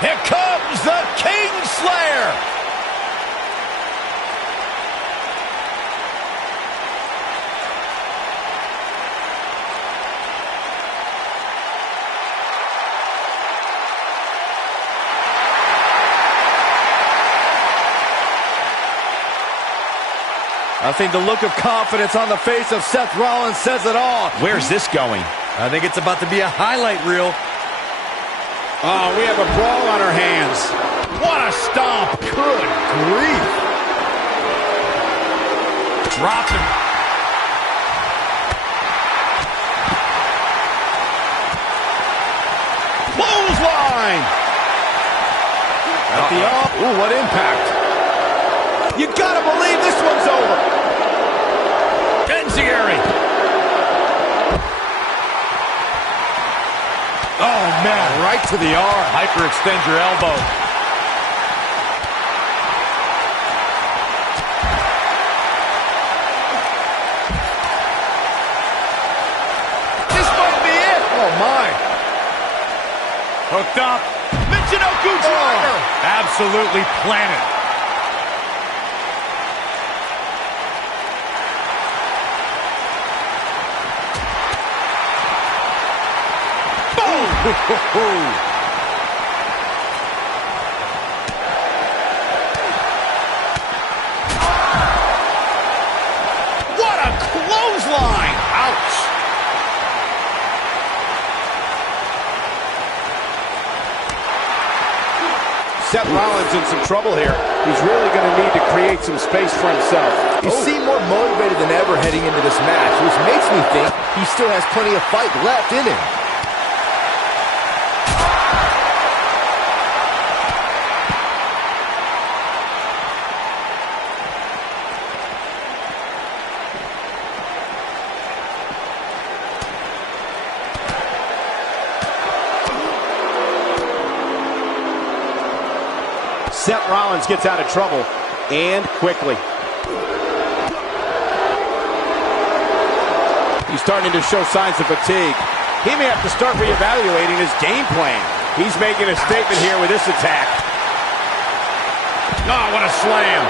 Here comes the Kingslayer. I think the look of confidence on the face of Seth Rollins says it all. Where's this going? I think it's about to be a highlight reel. Oh, we have a brawl on our hands. What a stomp. Good grief. Dropped him. Clothesline. At the arm. Ooh, what impact. You gotta believe this one's over. Enziguri. Oh, man, right to the arm. Hyperextend your elbow. This might be it. Oh, my. Hooked up. Michinoku driver. Absolutely planted. What a clothesline. Ouch. Seth Rollins in some trouble here. He's really going to need to create some space for himself. He seemed more motivated than ever heading into this match, which makes me think he still has plenty of fight left in him. Seth Rollins gets out of trouble, and quickly. He's starting to show signs of fatigue. He may have to start reevaluating his game plan. He's making a statement here with this attack. Oh, what a slam.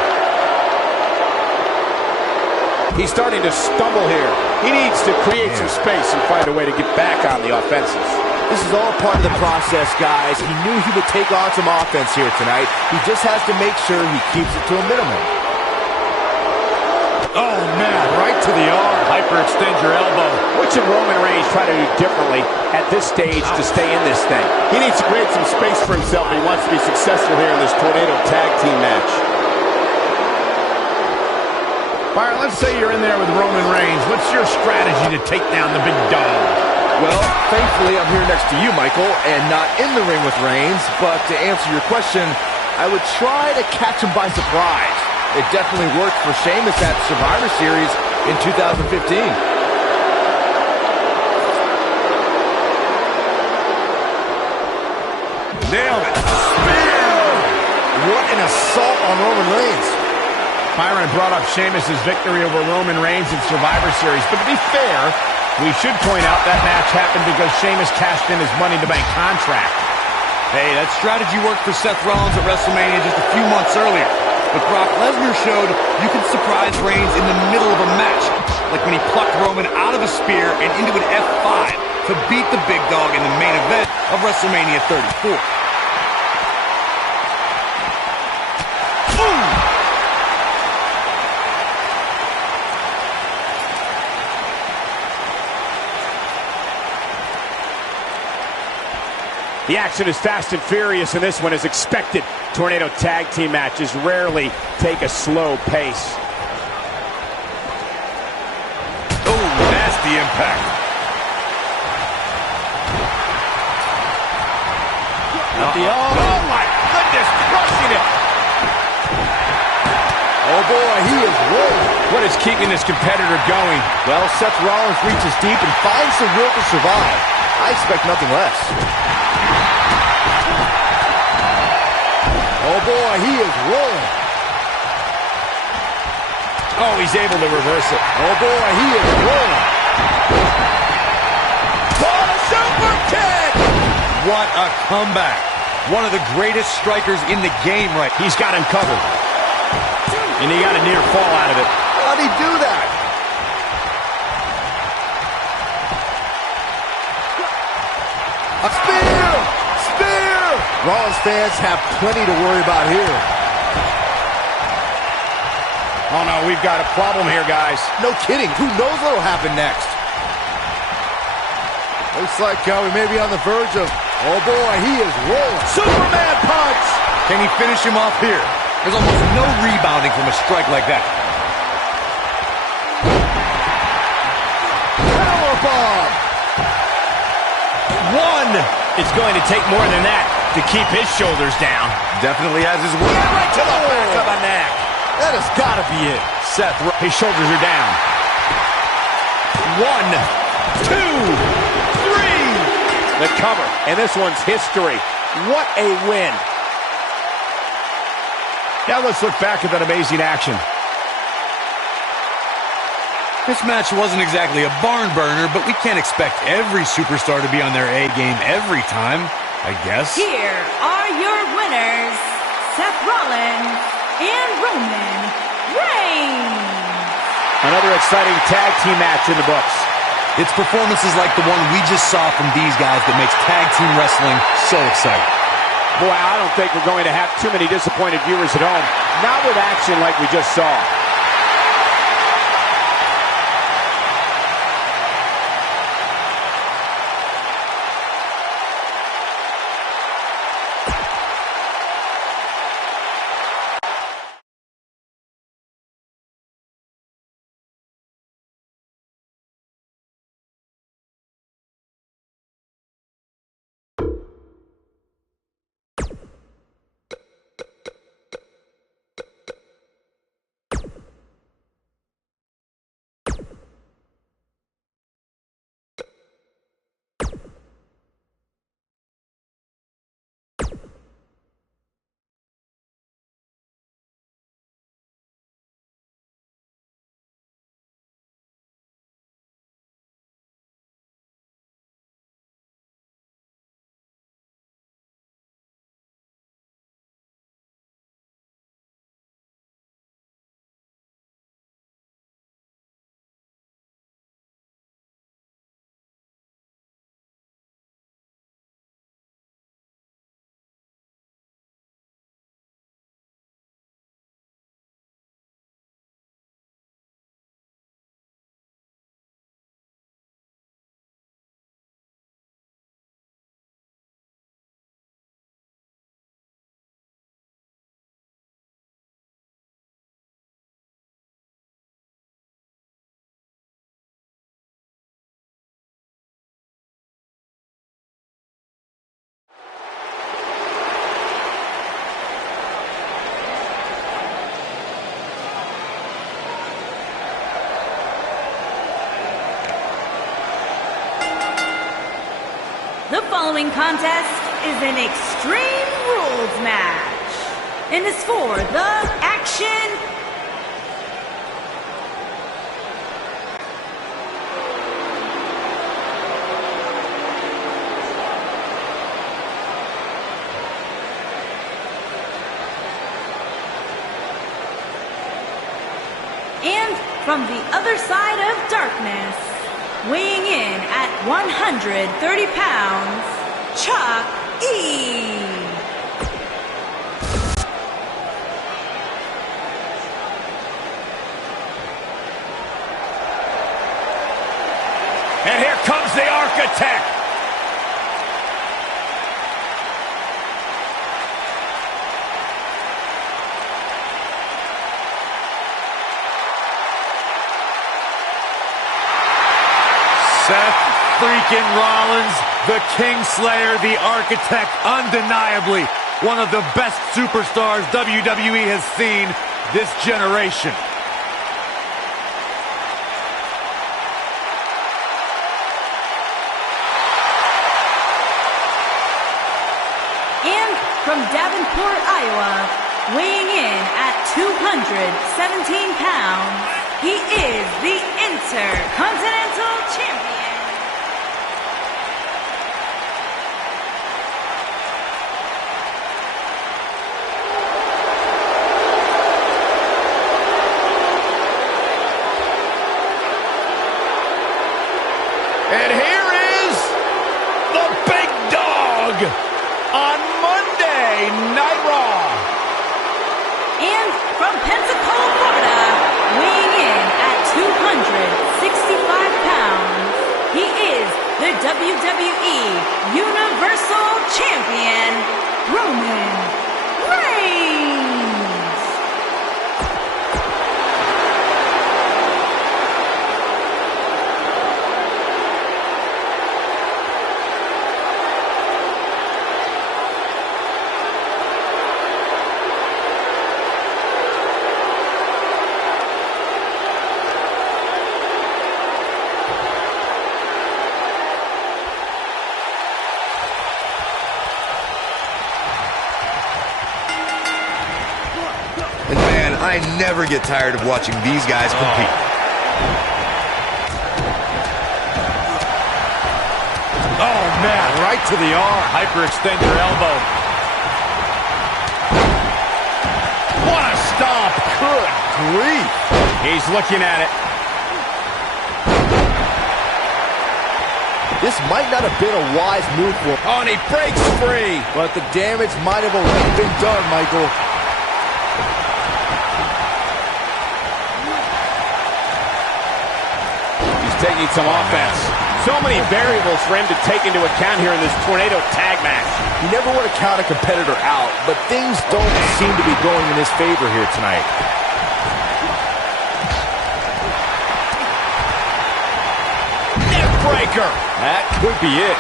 He's starting to stumble here. He needs to create some space and find a way to get back on the offensive. This is all part of the process, guys. He knew he would take on some offense here tonight. He just has to make sure he keeps it to a minimum. Oh, man, right to the arm. Hyperextend your elbow. What should Roman Reigns try to do differently at this stage to stay in this thing? He needs to create some space for himself if he wants to be successful here in this Tornado Tag Team match. Byron, let's say you're in there with Roman Reigns. What's your strategy to take down the big dog? Well, thankfully, I'm here next to you, Michael, and not in the ring with Reigns. But to answer your question, I would try to catch him by surprise. It definitely worked for Sheamus at Survivor Series in 2015. Nailed it. Spear! What an assault on Roman Reigns. Byron brought up Sheamus' victory over Roman Reigns in Survivor Series. But to be fair, we should point out that match happened because Sheamus cashed in his Money in the Bank contract. Hey, that strategy worked for Seth Rollins at WrestleMania just a few months earlier. But Brock Lesnar showed you can surprise Reigns in the middle of a match, like when he plucked Roman out of a spear and into an F5 to beat the big dog in the main event of WrestleMania 34. The action is fast and furious, and this one is expected. Tornado Tag Team matches rarely take a slow pace. Oh, nasty impact. Oh, my goodness, crushing it. Oh, boy, he is rolling. What is keeping this competitor going? Well, Seth Rollins reaches deep and finds the will to survive. I expect nothing less. Oh, boy, he is rolling. Oh, he's able to reverse it. Oh, boy, he is rolling. Oh, super kick! What a comeback. One of the greatest strikers in the game, right? He's got him covered. And he got a near fall out of it. How'd he do that? A spear! Spear! Rollins fans have plenty to worry about here. Oh, no, we've got a problem here, guys. No kidding. Who knows what will happen next? Looks like we may be on the verge of... Oh, boy, he is rolling. Superman punch! Can he finish him off here? There's almost no rebounding from a strike like that. Powerbomb! One! It's going to take more than that to keep his shoulders down. Definitely has his work. Yeah, right to the back of the neck. That has got to be it. Seth, his shoulders are down. 1, 2, 3. The cover, and this one's history. What a win. Now let's look back at that amazing action. This match wasn't exactly a barn burner, but we can't expect every superstar to be on their A game every time, I guess. Here are your winners, Seth Rollins and Roman Reigns. Another exciting tag team match in the books. It's performances like the one we just saw from these guys that makes tag team wrestling so exciting. Boy, I don't think we're going to have too many disappointed viewers at home. Not with action like we just saw. The following contest is an Extreme Rules match and is for the Action and from the other side of darkness, weighing in at 130 pounds, Chuck E. And here comes the Architect. Seth freaking Rollins, the Kingslayer, the Architect, undeniably one of the best superstars WWE has seen this generation. And from Davenport, Iowa, weighing in at 217 pounds, he is the Intercontinental Champion. And here is the big dog on Monday Night Raw. And from Pensacola, Florida, weighing in at 265 pounds, he is the WWE Universal Champion, Roman Reigns. And man, I never get tired of watching these guys compete. Oh, man, right to the arm. Hyperextend your elbow. What a stomp. Good grief. He's looking at it. This might not have been a wise move for him. Oh, and he breaks free. But the damage might have already been done, Michael. Taking some offense. So many variables for him to take into account here in this Tornado tag match. You never want to count a competitor out, but things don't seem to be going in his favor here tonight. Neck breaker. That could be it.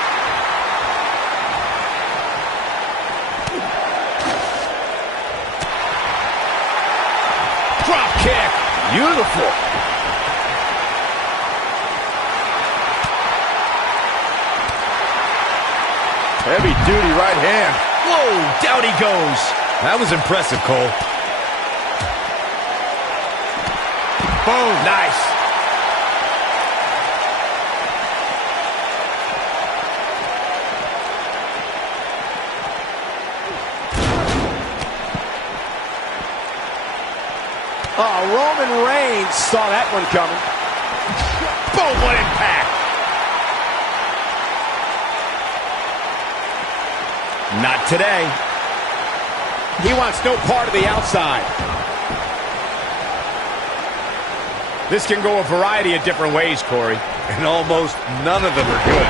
Drop kick. Beautiful. Heavy-duty right hand. Whoa, down he goes. That was impressive, Cole. Boom, nice. Oh, Roman Reigns saw that one coming. Boom, what impact. Not today. He wants no part of the outside. This can go a variety of different ways, Corey. And almost none of them are good.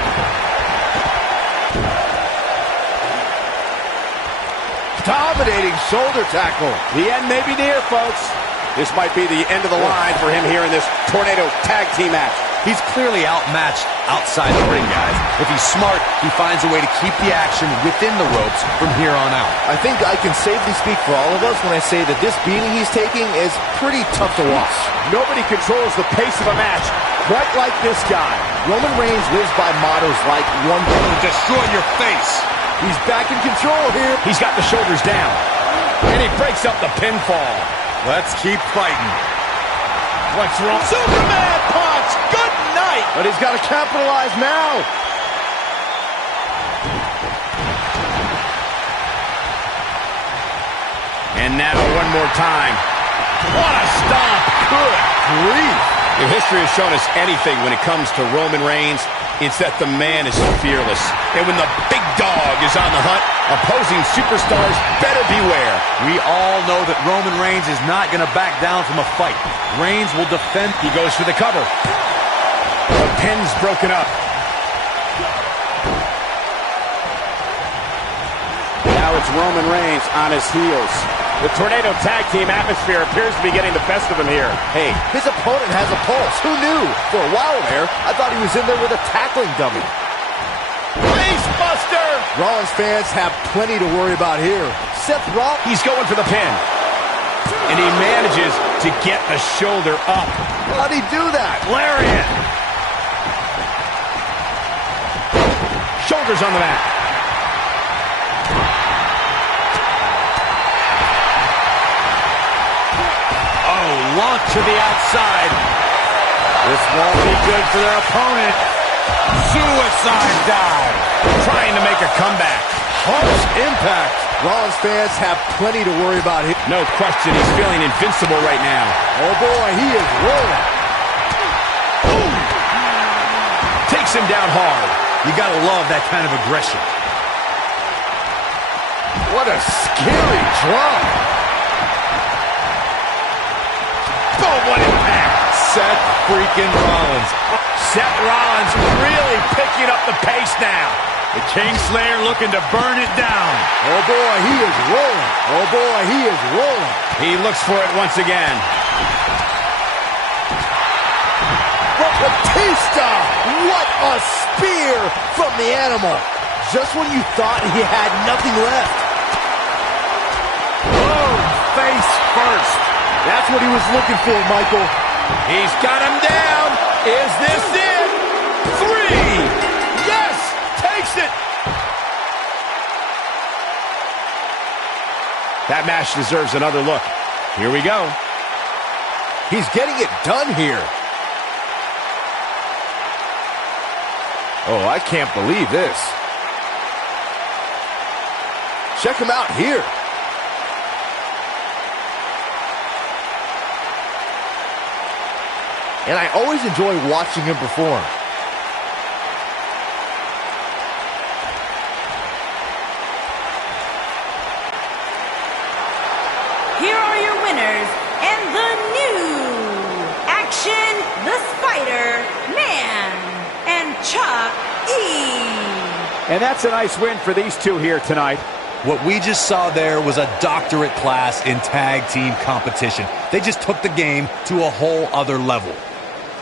Dominating shoulder tackle. The end may be near, folks. This might be the end of the line for him here in this Tornado tag team match. He's clearly outmatched outside the ring, guys. If he's smart, he finds a way to keep the action within the ropes from here on out. I think I can safely speak for all of us when I say that this beating he's taking is pretty tough to watch. Nobody controls the pace of a match quite like this guy. Roman Reigns lives by mottos like one thing. Destroy your face. He's back in control here. He's got the shoulders down. And he breaks up the pinfall. Let's keep fighting. What's wrong? Superman punch! Good night! But he's got to capitalize now. And now one more time. What a stomp! Good grief! If history has shown us anything when it comes to Roman Reigns, it's that the man is fearless. And when the big dog is on the hunt, opposing superstars better beware. We all know that Roman Reigns is not going to back down from a fight. Reigns will defend. He goes for the cover. The pin's broken up. Now it's Roman Reigns on his heels. The Tornado tag team atmosphere appears to be getting the best of him here. Hey, his opponent has a pulse. Who knew? For a while there, I thought he was in there with a tackling dummy. Face buster! Rollins fans have plenty to worry about here. Seth Rollins. He's going for the pin. And he manages to get the shoulder up. How'd he do that? Lariat! Shoulders on the mat. Oh, launch to the outside. This won't be good for their opponent. Suicide dive. Trying to make a comeback. Harsh impact. Rollins fans have plenty to worry about here. No question, he's feeling invincible right now. Oh boy, he is rolling. Ooh. Takes him down hard. You gotta love that kind of aggression. What a scary drop. Oh, what impact. Seth freaking Rollins. Seth Rollins really picking up the pace now. The Kingslayer looking to burn it down. Oh, boy, he is rolling. Oh, boy, he is rolling. He looks for it once again. Batista! What a spear from the animal. Just when you thought he had nothing left. Oh, face first. That's what he was looking for, Michael. He's got him down. Is this it? 3. Yes, takes it. That match deserves another look. Here we go. He's getting it done here. Oh, I can't believe this. Check him out here. And I always enjoy watching him perform. Here are your winners and the new Action, the Spider-Man, and Chuck E. And that's a nice win for these two here tonight. What we just saw there was a doctorate class in tag team competition. They just took the game to a whole other level.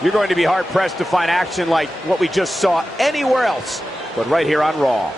You're going to be hard-pressed to find action like what we just saw anywhere else, but right here on Raw.